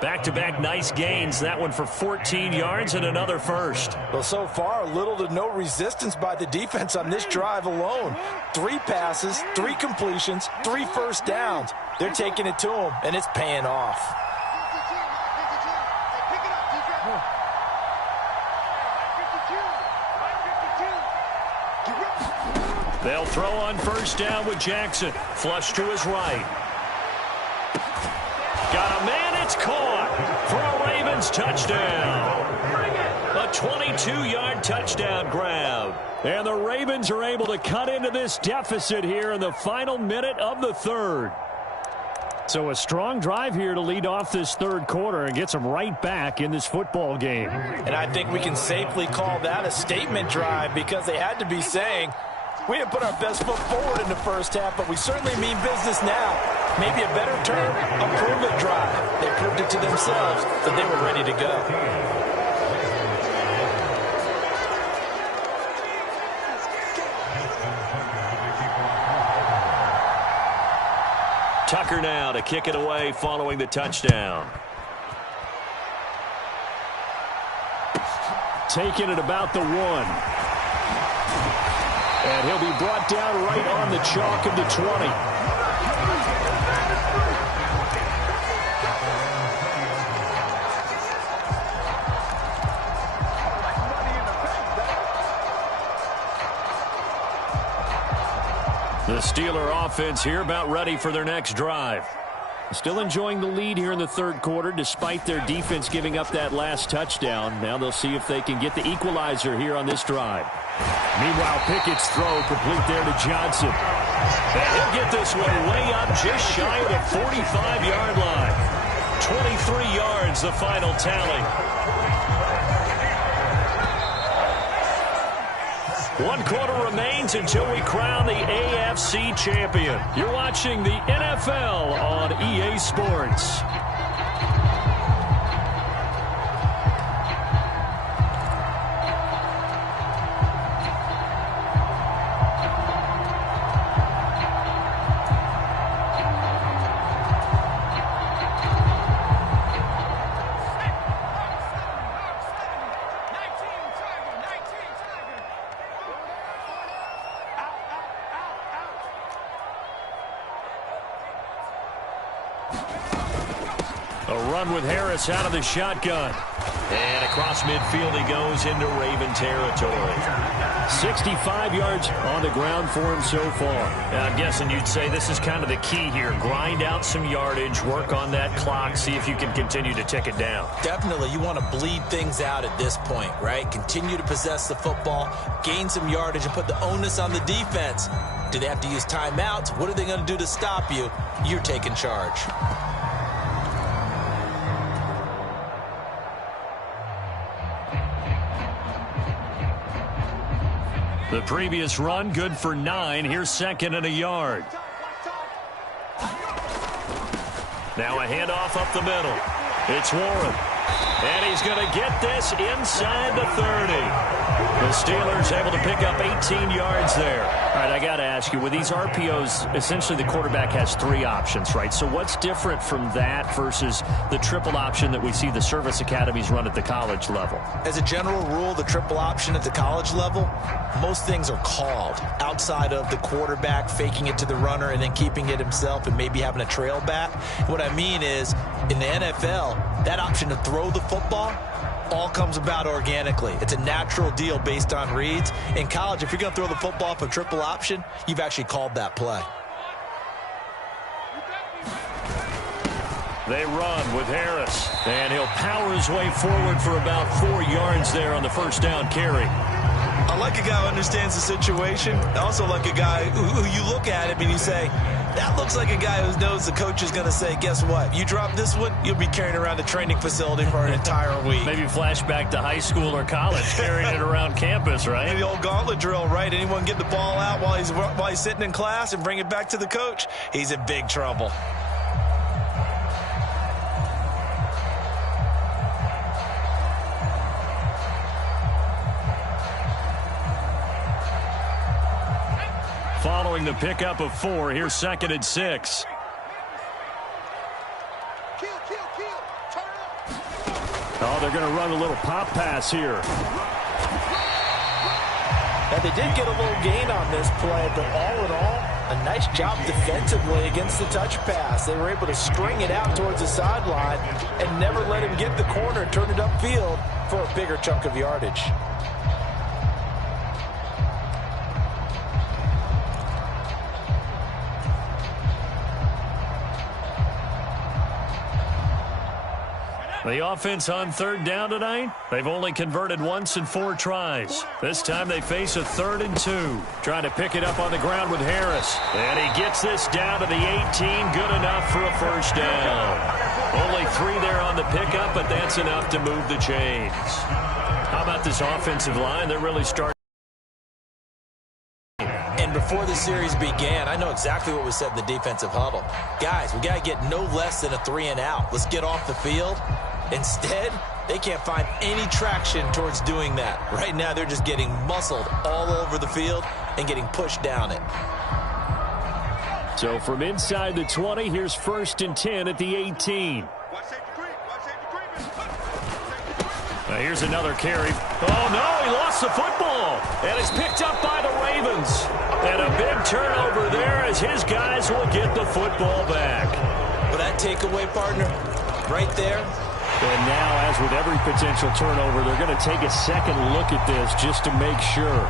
Back-to-back nice gains. That one for 14 yards and another first. Well, so far, little to no resistance by the defense on this drive alone. 3 passes, 3 completions, 3 first downs. They're taking it to him, and it's paying off. They'll throw on first down with Jackson. Flush to his right. Got a man, it's caught for a Ravens touchdown. A 22-yard touchdown grab. And the Ravens are able to cut into this deficit here in the final minute of the third. So a strong drive here to lead off this third quarter and gets them right back in this football game. And I think we can safely call that a statement drive because they had to be saying, we didn't put our best foot forward in the first half, but we certainly mean business now. Maybe a better term, a prove-it drive. They proved it to themselves that they were ready to go. Tucker now to kick it away following the touchdown. Taking it about the 1. And he'll be brought down right on the chalk of the 20. The Steeler offense here about ready for their next drive. Still enjoying the lead here in the third quarter despite their defense giving up that last touchdown. Now they'll see if they can get the equalizer here on this drive. Meanwhile, Pickett's throw complete there to Johnson. And he'll get this one way up just shy of the 45-yard line. 23 yards the final tally. 1 quarter remains until we crown the AFC champion. You're watching the NFL on EA Sports. With Harris out of the shotgun. And across midfield he goes into Raven territory. 65 yards on the ground for him so far. I'm guessing you'd say this is kind of the key here. Grind out some yardage, work on that clock, see if you can continue to tick it down. Definitely. You want to bleed things out at this point, right? Continue to possess the football, gain some yardage, and put the onus on the defense. Do they have to use timeouts? What are they going to do to stop you? You're taking charge. The previous run, good for 9. Here's second and a yard. Now a handoff up the middle. It's Warren. And he's going to get this inside the 30. The Steelers able to pick up 18 yards there. All right, I got to ask you, with these RPOs, essentially the quarterback has 3 options, right? So what's different from that versus the triple option that we see the service academies run at the college level? As a general rule, the triple option at the college level, most things are called outside of the quarterback faking it to the runner and then keeping it himself and maybe having a trail back. What I mean is, in the NFL, that option to throw the football all comes about organically. It's a natural deal based on reads. In college, if you're going to throw the football for triple option, you've actually called that play. They run with Harris. And he'll power his way forward for about 4 yards there on the first down carry. I like a guy who understands the situation. I also like a guy who you look at him and you say, that looks like a guy who knows the coach is going to say, guess what? You drop this one, you'll be carrying around a training facility for an entire week. Maybe flashback to high school or college, carrying it around campus, right? The old gauntlet drill, right? Anyone get the ball out while he's sitting in class and bring it back to the coach, he's in big trouble. Following the pickup of 4, here's 2nd and 6. Oh, they're going to run a little pop pass here. Now, they did get a little gain on this play, but all in all, a nice job defensively against the touch pass. They were able to string it out towards the sideline and never let him get the corner and turn it upfield for a bigger chunk of yardage. The offense on 3rd down tonight, they've only converted once in 4 tries. This time they face a 3rd and 2. Trying to pick it up on the ground with Harris. And he gets this down to the 18. Good enough for a first down. Only 3 there on the pickup, but that's enough to move the chains. How about this offensive line? They're really starting. And before the series began, I know exactly what was said in the defensive huddle. Guys, we got to get no less than a 3 and out. Let's get off the field. Instead, they can't find any traction towards doing that. Right now, they're just getting muscled all over the field and getting pushed down it. So from inside the 20, here's 1st and 10 at the 18. Now here's another carry. Oh, no, he lost the football. And it's picked up by the Ravens. And a big turnover there as his guys will get the football back. Well, that takeaway, partner, right there. And now, as with every potential turnover, they're going to take a second look at this just to make sure.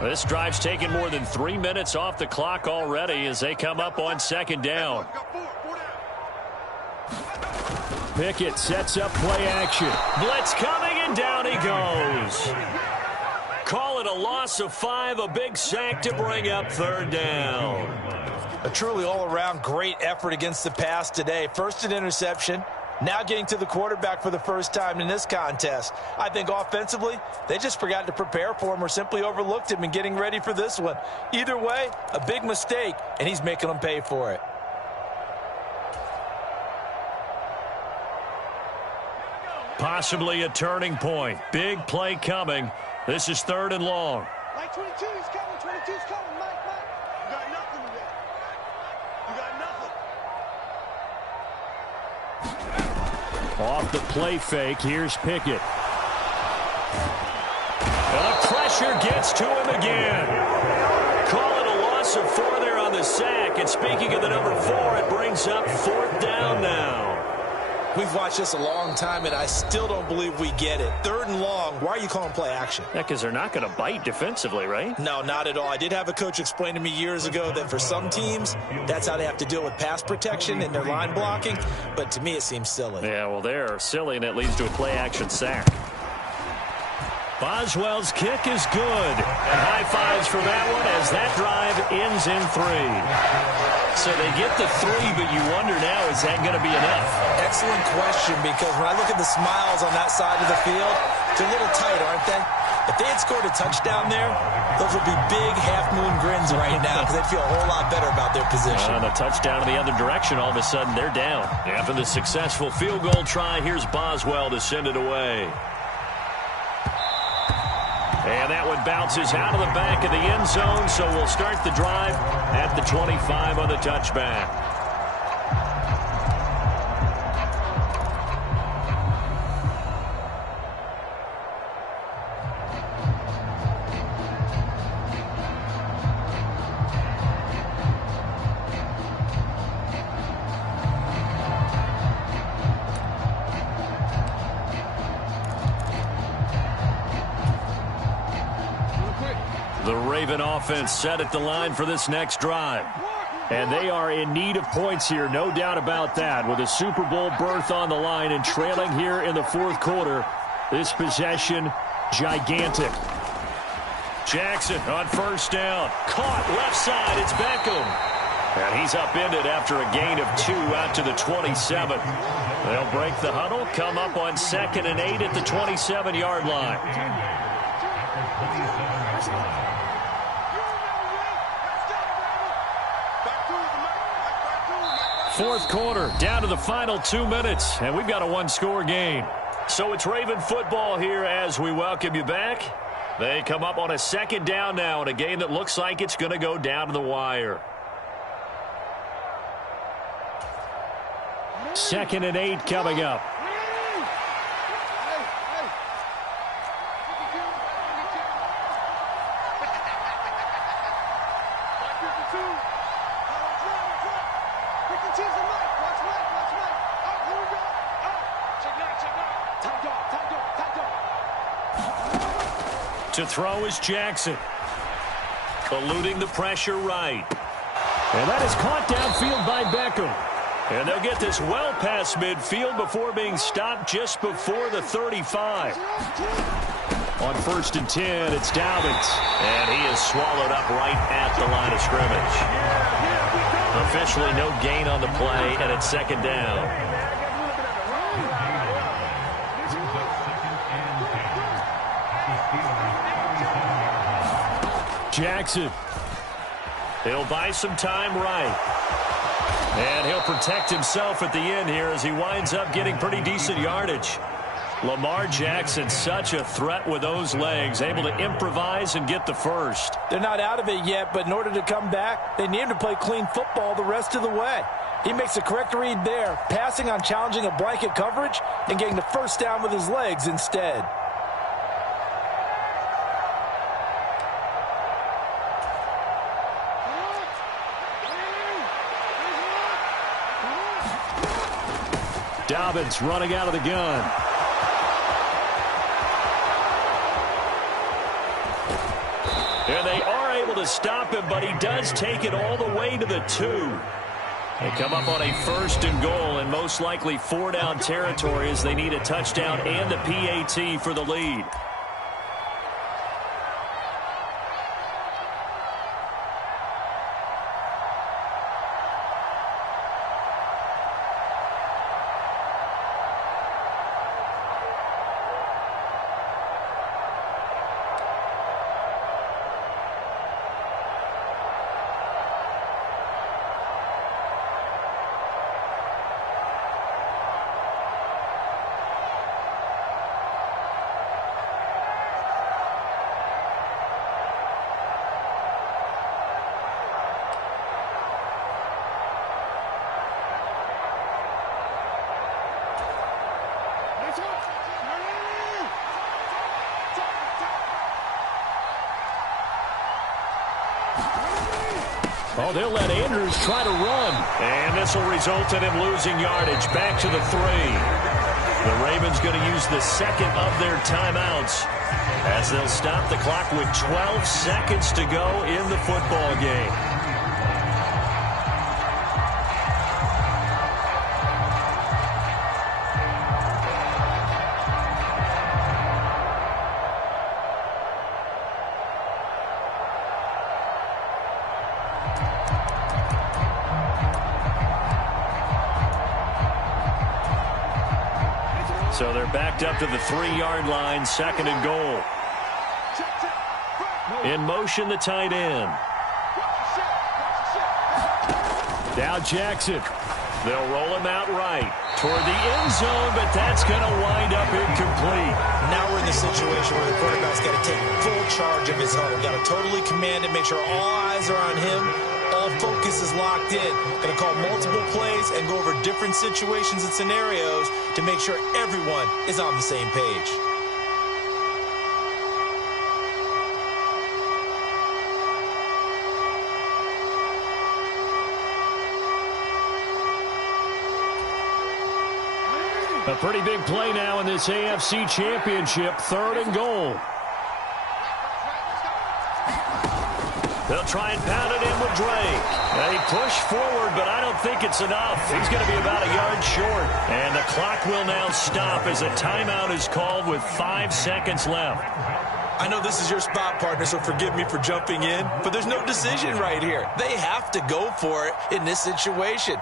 This drive's taken more than 3 minutes off the clock already as they come up on 2nd down. Pickett sets up play action. Blitz coming, and down he goes. Call it a loss of 5, a big sack to bring up 3rd down. A truly all-around great effort against the pass today. First an interception. Now getting to the quarterback for the first time in this contest. I think offensively, they just forgot to prepare for him or simply overlooked him in getting ready for this one. Either way, a big mistake, and he's making them pay for it. Possibly a turning point. Big play coming. This is 3rd and long. Mike 22, he's coming. 22's coming. Mike. You got nothing today. You got nothing. Off the play fake, here's Pickett. And the pressure gets to him again. Call it a loss of 4 there on the sack. And speaking of the number 4, it brings up 4th down now. We've watched this a long time, and I still don't believe we get it. 3rd and long, why are you calling play action? Yeah, because they're not going to bite defensively, right? No, not at all. I did have a coach explain to me years ago that for some teams, that's how they have to deal with pass protection and their line blocking. But to me, it seems silly. Yeah, well, they're silly, and it leads to a play action sack. Boswell's kick is good. And high fives for that one as that drive ends in 3. So they get the 3, but you wonder now, is that going to be enough? Excellent question, because when I look at the smiles on that side of the field, they're a little tight, aren't they? If they had scored a touchdown there, those would be big half-moon grins right now because they'd feel a whole lot better about their position. And a touchdown in the other direction, all of a sudden they're down. After the successful field goal try, here's Boswell to send it away. And that one bounces out of the back of the end zone, so we'll start the drive at the 25 on the touchback. The Raven offense set at the line for this next drive. And they are in need of points here, no doubt about that. With a Super Bowl berth on the line and trailing here in the fourth quarter, this possession, gigantic. Jackson on first down. Caught left side. It's Beckham. And he's upended after a gain of 2 out to the 27. They'll break the huddle, come up on 2nd and 8 at the 27-yard line. Fourth quarter, down to the final 2 minutes, and we've got a one-score game. So it's Raven football here as we welcome you back. They come up on a 2nd down now in a game that looks like it's going to go down to the wire. 2nd and 8 coming up. To throw is Jackson. Eluding the pressure right. And that is caught downfield by Beckham. And they'll get this well past midfield before being stopped just before the 35. On 1st and 10, it's Dobbins. And he is swallowed up right at the line of scrimmage. Officially no gain on the play, and it's 2nd down. Jackson. He'll buy some time right. And he'll protect himself at the end here as he winds up getting pretty decent yardage. Lamar Jackson, such a threat with those legs, able to improvise and get the first. They're not out of it yet, but in order to come back, they need him to play clean football the rest of the way. He makes the correct read there, passing on challenging a blanket coverage and getting the first down with his legs instead. Dobbins running out of the gun. And they are able to stop him, but he does take it all the way to the 2. They come up on a 1st and goal, and most likely 4-down territory as they need a touchdown and a PAT for the lead. Oh, they'll let Andrews try to run. And this will result in him losing yardage back to the 3. The Ravens going to use the 2nd of their timeouts as they'll stop the clock with 12 seconds to go in the football game. So they're backed up to the 3-yard line, 2nd and goal. In motion, the tight end. Now Jackson. They'll roll him out right toward the end zone, but that's going to wind up incomplete. Now we're in the situation where the quarterback's got to take full charge of his huddle. Got to totally command it, make sure all eyes are on him. All focus is locked in. Going to call multiple plays and go over different situations and scenarios to make sure everyone is on the same page. A pretty big play now in this AFC Championship, 3rd and goal. They'll try and pound it in with Drake. They push forward, but I don't think it's enough. He's going to be about a yard short. And the clock will now stop as a timeout is called with 5 seconds left. I know this is your spot, partner, so forgive me for jumping in, but there's no decision right here. They have to go for it in this situation.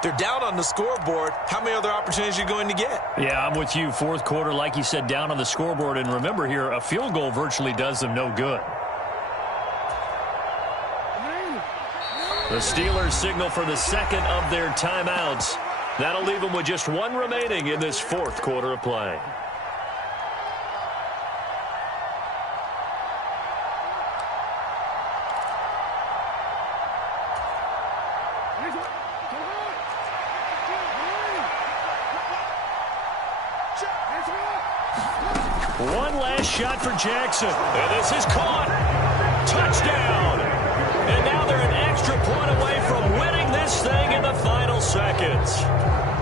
They're down on the scoreboard. How many other opportunities are you going to get? Yeah, I'm with you. 4th quarter, like you said, down on the scoreboard. And remember here, a field goal virtually does them no good. The Steelers signal for the second of their timeouts. That'll leave them with just 1 remaining in this 4th quarter of play. One last shot for Jackson. And this is caught. Touchdown. And now they're an extra point away from winning this thing in the final seconds.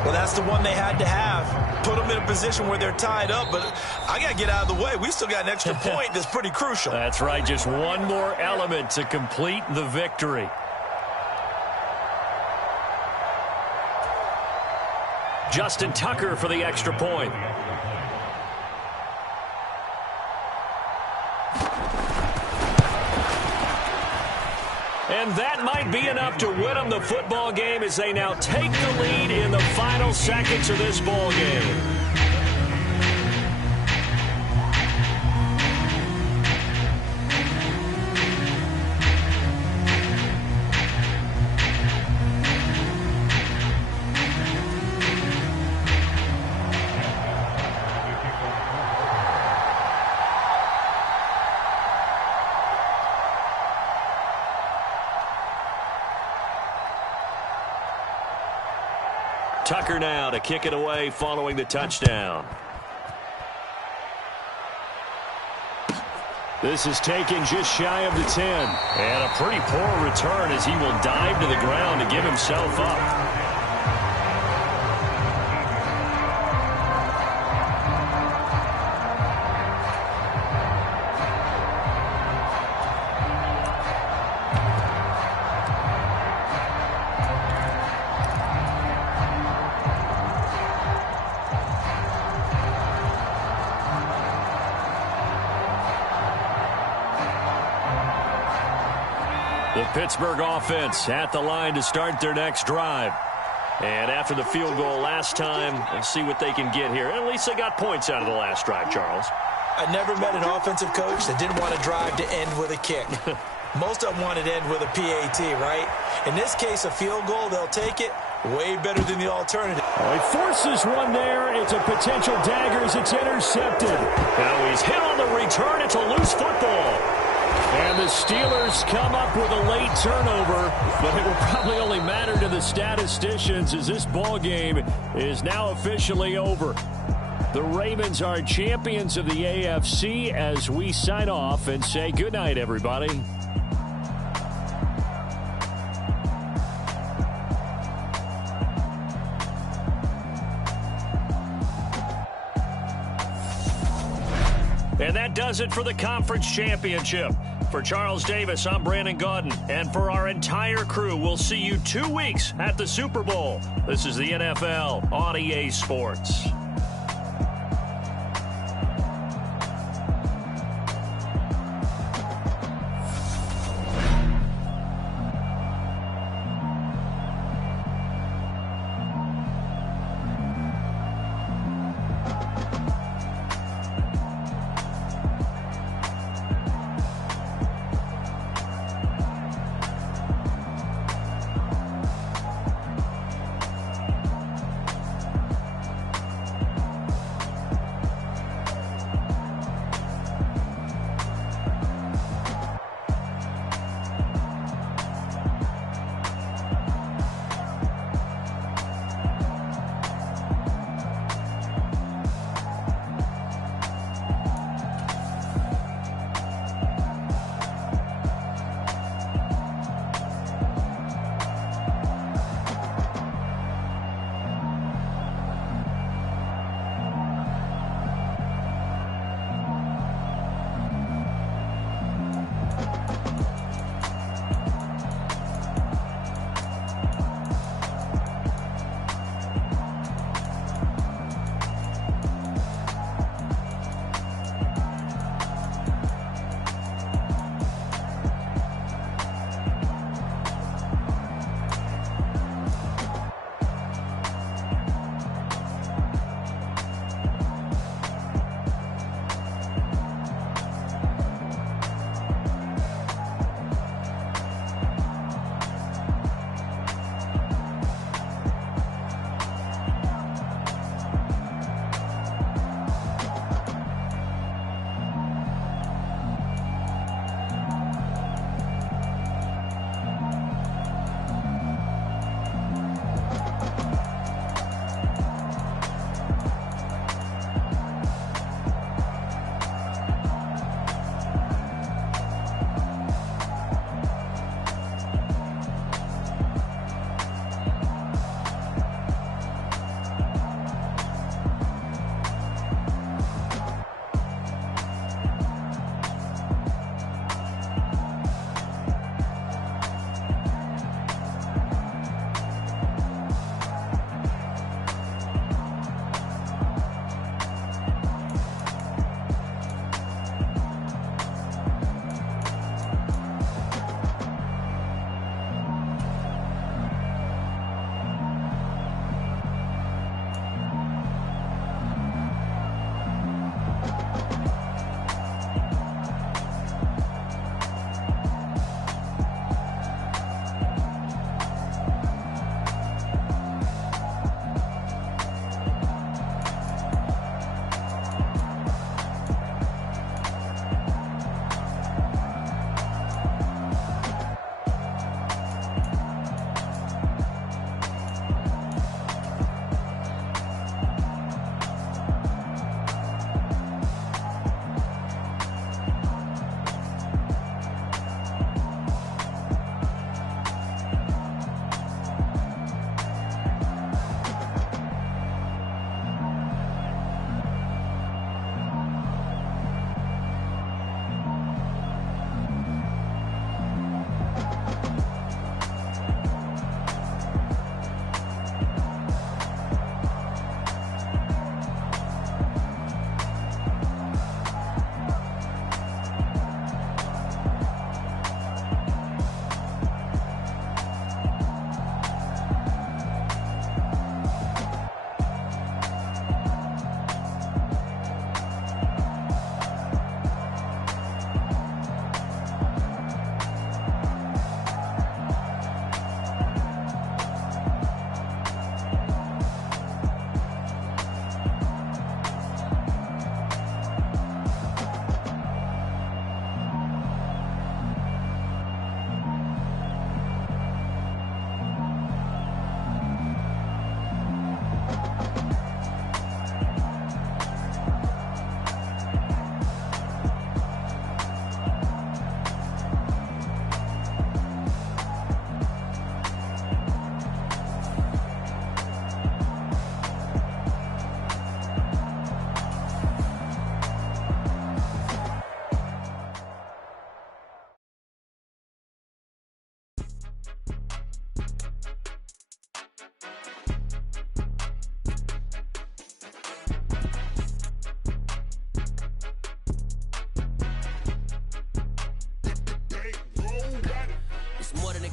Well, that's the one they had to have. Put them in a position where they're tied up, but I got to get out of the way. We still got an extra point that's pretty crucial. That's right. Just one more element to complete the victory. Justin Tucker for the extra point. And that might be enough to win them the football game as they now take the lead in the final seconds of this ball game. Tucker now to kick it away following the touchdown. This is taken just shy of the 10. And a pretty poor return as he will dive to the ground to give himself up. The Pittsburgh offense at the line to start their next drive. And after the field goal last time, let's see what they can get here. At least they got points out of the last drive, Charles. I never met an offensive coach that didn't want to drive to end with a kick. Most of them wanted to end with a PAT, right? In this case, a field goal, they'll take it. Way better than the alternative. Oh, he forces one there. It's a potential dagger as it's intercepted. Now he's hit on the return. It's a loose football. And the Steelers come up with a late turnover, but it will probably only matter to the statisticians as this ball game is now officially over. The Ravens are champions of the AFC as we sign off and say goodnight, everybody. And that does it for the conference championship. For Charles Davis, I'm Brandon Gaudin. And for our entire crew, we'll see you 2 weeks at the Super Bowl. This is the NFL on EA Sports.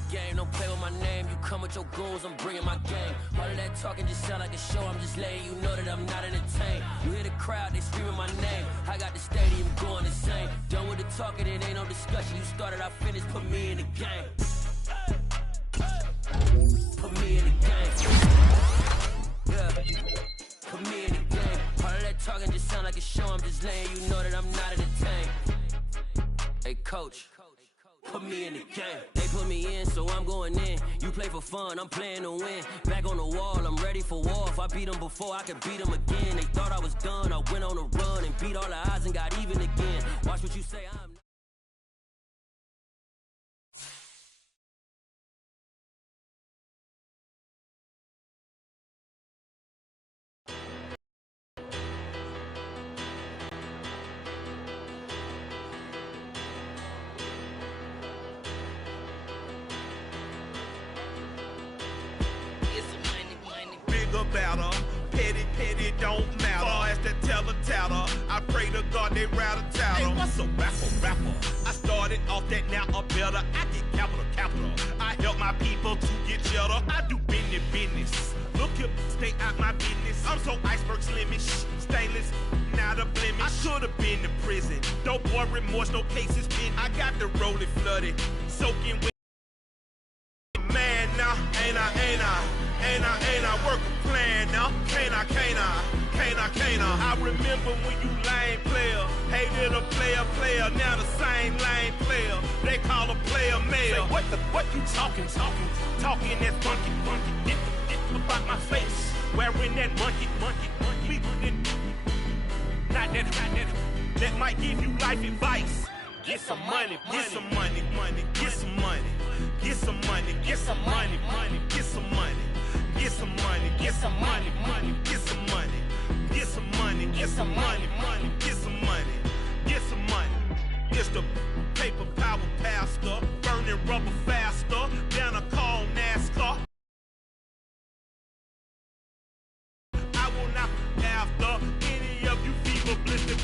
game. Don't play with my name. You come with your goons, I'm bringing my game. All of that talking just sound like a show. I'm just letting you know that I'm not entertained. You hear the crowd, they screaming my name. I got the stadium going insane. Done with the talking, it ain't no discussion. You started, I finished, put me in the game. Put me in the game. Yeah. Put me in the game. All of that talking just sound like a show. I'm just letting you know that I'm not entertained. Hey, coach. Put me in the game. They put me in, so I'm going in. You play for fun, I'm playing to win. Back on the wall, I'm ready for war. If I beat them before, I could beat them again. They thought I was done, I went on a run and beat all the odds and got even again. Watch what you say, I'm... Battle. Petty, don't matter. Far as the teller, I pray to God they rattle tattle. Hey, what's a rapper? I started off that, now I'm better. I get capital. I help my people to get cheddar. I do business. Look here, stay out my business. I'm so iceberg slimish, stainless, not a blemish. I should have been in prison. Don't boy remorse, no cases been. I got the rolling flooded, soaking with. Man, now ain't I work a plan now? Can't I? I remember when you lame player, hated a player, now the same lame player. They call a player male. Say, what you talking that funky. Get about my face, wearing that monkey. We not that might give you life advice. Get some money, get some money, get some money. Get some money, get some money, get some money. Get some money, get some money, get some money. Get some money, get some money, get some money. Get some money. It's the paper power pastor, burning rubber faster than a call NASCAR. I will not after any of you fever blistered.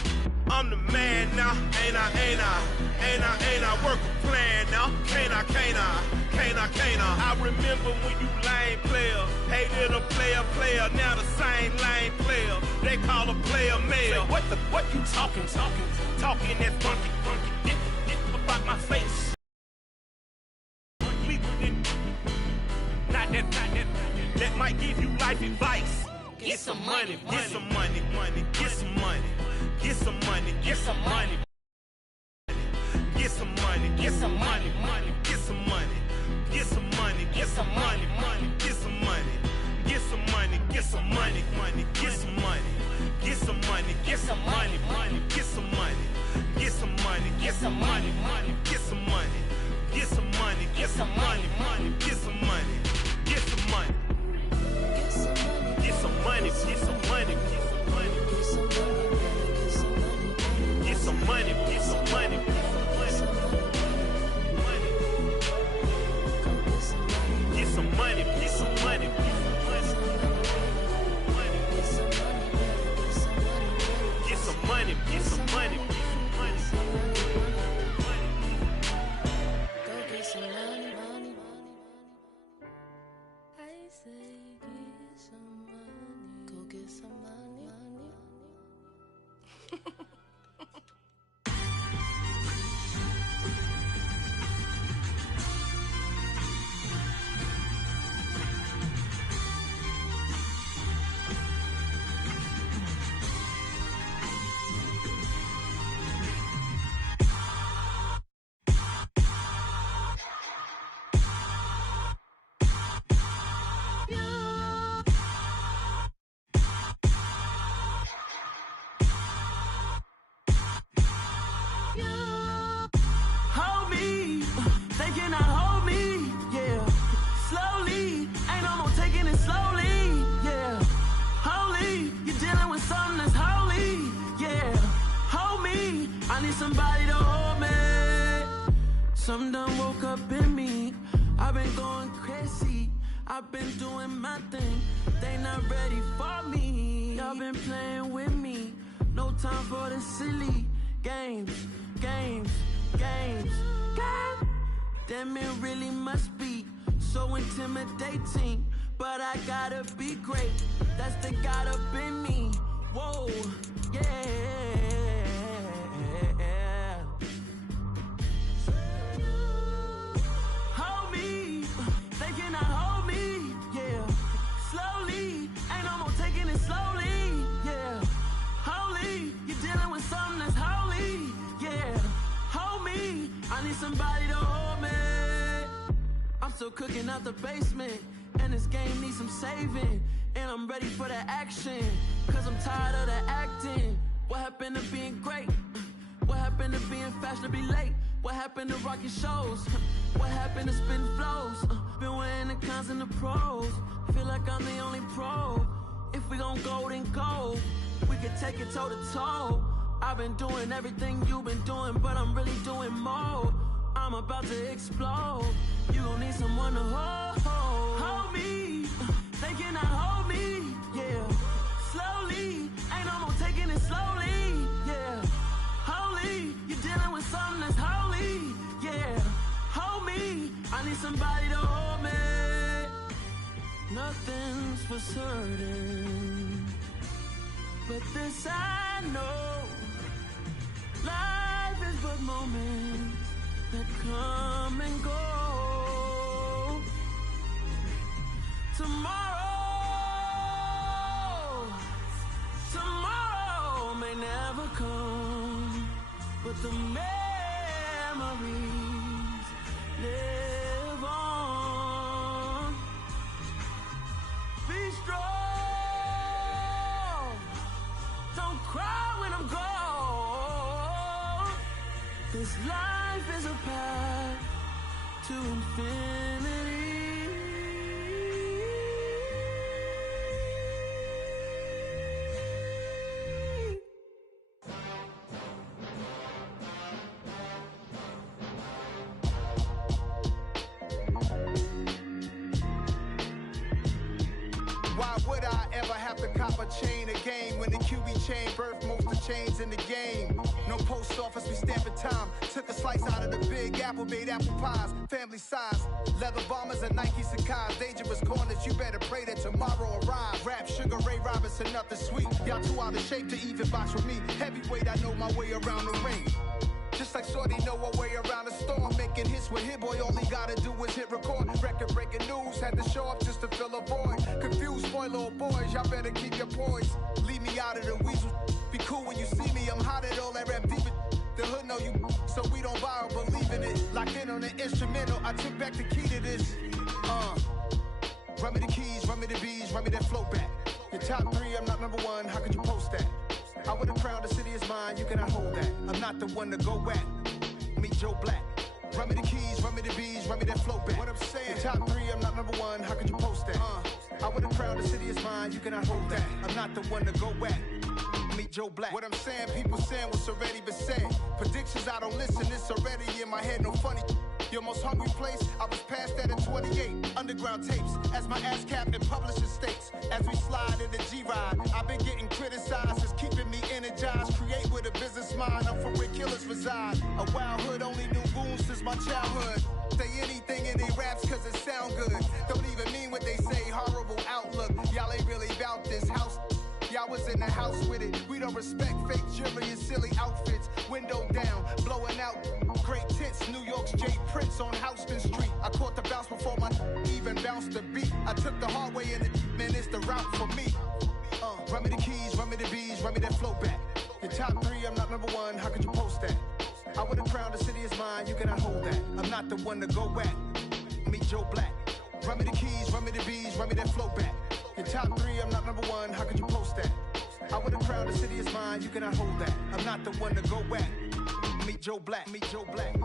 I'm the man now, ain't I? Work a plan now, can't I? I remember when you lame player, hated a player, now the same lame player. They call a player male. Say, what you talking that funky. Get about my face. Not that might give you life advice. Get some money, get some money, get some money. Get some money, get some money. Get some money, get some money, get some money. Get some money, get some money, get some money. Get some money, get some money, get some money. Get some money, get some money, get some money. Get some money, get some money, get some money. Get some money, get some money, get some money. Get some money. Get some money, get some money, get some money. Get some money, get some money. Get some money, get some money. Get some money, get some money. Go get some money. I say get some money. Go get some money. Hold me, they cannot hold me, yeah. Slowly, ain't no more taking it slowly, yeah. Holy, you're dealing with something that's holy, yeah. Hold me, I need somebody to hold me. Something done woke up in me. I've been going crazy, I've been doing my thing. They not ready for me. Y'all been playing with me. No time for the silly games. God damn women really must be so intimidating. But I gotta be great, that's the God up in me. Whoa, yeah. Hold me, they cannot hold me, yeah. Slowly, ain't no more taking it slowly, yeah. Holy, you're dealing with something that's holy, yeah. Hold me, I need somebody to hold me. I'm still cooking out the basement, and this game needs some saving. And I'm ready for the action, cause I'm tired of the acting. What happened to being great? What happened to being fashionably late? What happened to rocking shows? What happened to spitting flows? Been wearing the cons and the pros. Feel like I'm the only pro. If we gon' go, then go. We could take it toe to toe. I've been doing everything you've been doing, but I'm really doing more. I'm about to explode. You gon' need someone to hold me. They cannot hold me, yeah. Slowly, ain't no more taking it slowly, yeah. Holy, you're dealing with something that's holy, yeah. Hold me, I need somebody to hold me. Nothing's for certain, but this I know. Life is but moments that come and go. Tomorrow may never come, but the memories live on. Be strong, don't cry when I'm gone. This life is a path to infinity. Why would I ever have to cop a chain a game when the QB chain birthed most of the chains in the game? No post office, we stamping time. Took a slice out of the big apple, made apple pies, family size. Leather bombers and Nike Sacai's. Dangerous corners, you better pray that tomorrow arrive. Rap, Sugar Ray Robinson, nothing sweet. Y'all too out of shape to even box with me. Heavyweight, I know my way around the ring. Just like Shorty know her way around the storm. Making hits with Hit Boy, all he gotta do is hit record. Record breaking news, had to show up just to fill a void. Confused, spoiled little boys, y'all better keep your poise. Leave me out of the weasel. Be cool when you see me, I'm hot at all that rap deep. The hood know you, so we don't borrow, believe in it. Locked in on the instrumental, I took back the key to this. Run me the keys, run me the bees, run me that flow back. Your top three, I'm not number one, how could you post that? I would've crowned the city is mine, you cannot hold that. I'm not the one to go back. Meet Joe Black. Run me the keys, run me the bees, run me that flow back. What I'm saying, your top three, I'm not number one, how could you post that? I would've crowned the city is mine, you cannot hold that. I'm not the one to go back. Meet Joe Black. What I'm saying, people saying what's already been said. Predictions, I don't listen, it's already in my head, no funny. Your most hungry place, I was past that at 28. Underground tapes, as my ass capped in publishing states. As we slide in the G-Ride, I've been getting criticized, it's keeping me energized. Create with a business mind, I'm from where killers reside. A wild hood, only knew goons since my childhood. Say anything in they raps cause it sound good. Don't even mean what they say, horrible outlook. Y'all ain't really about this house. Y'all was in the house with it. We don't respect fake jewelry and silly outfits. Window down, blowing out great tits. New York's Jay Prince on Houston Street. I caught the bounce before my even bounced the beat. I took the hard way in it, man, it's the route for me. Run me the keys, run me the bees, run me that flow back. Your top three, I'm not number one, how could you post that? I would've crowned the city is mine, you cannot hold that. I'm not the one to go back. Meet Joe Black. Run me the keys, run me the bees, run me that flow back. Your top three, I'm not number one, how could you post that? I would've crowned the city is mine, you cannot hold that. I'm not the one to go back. Meet Joe Black, meet Joe Black.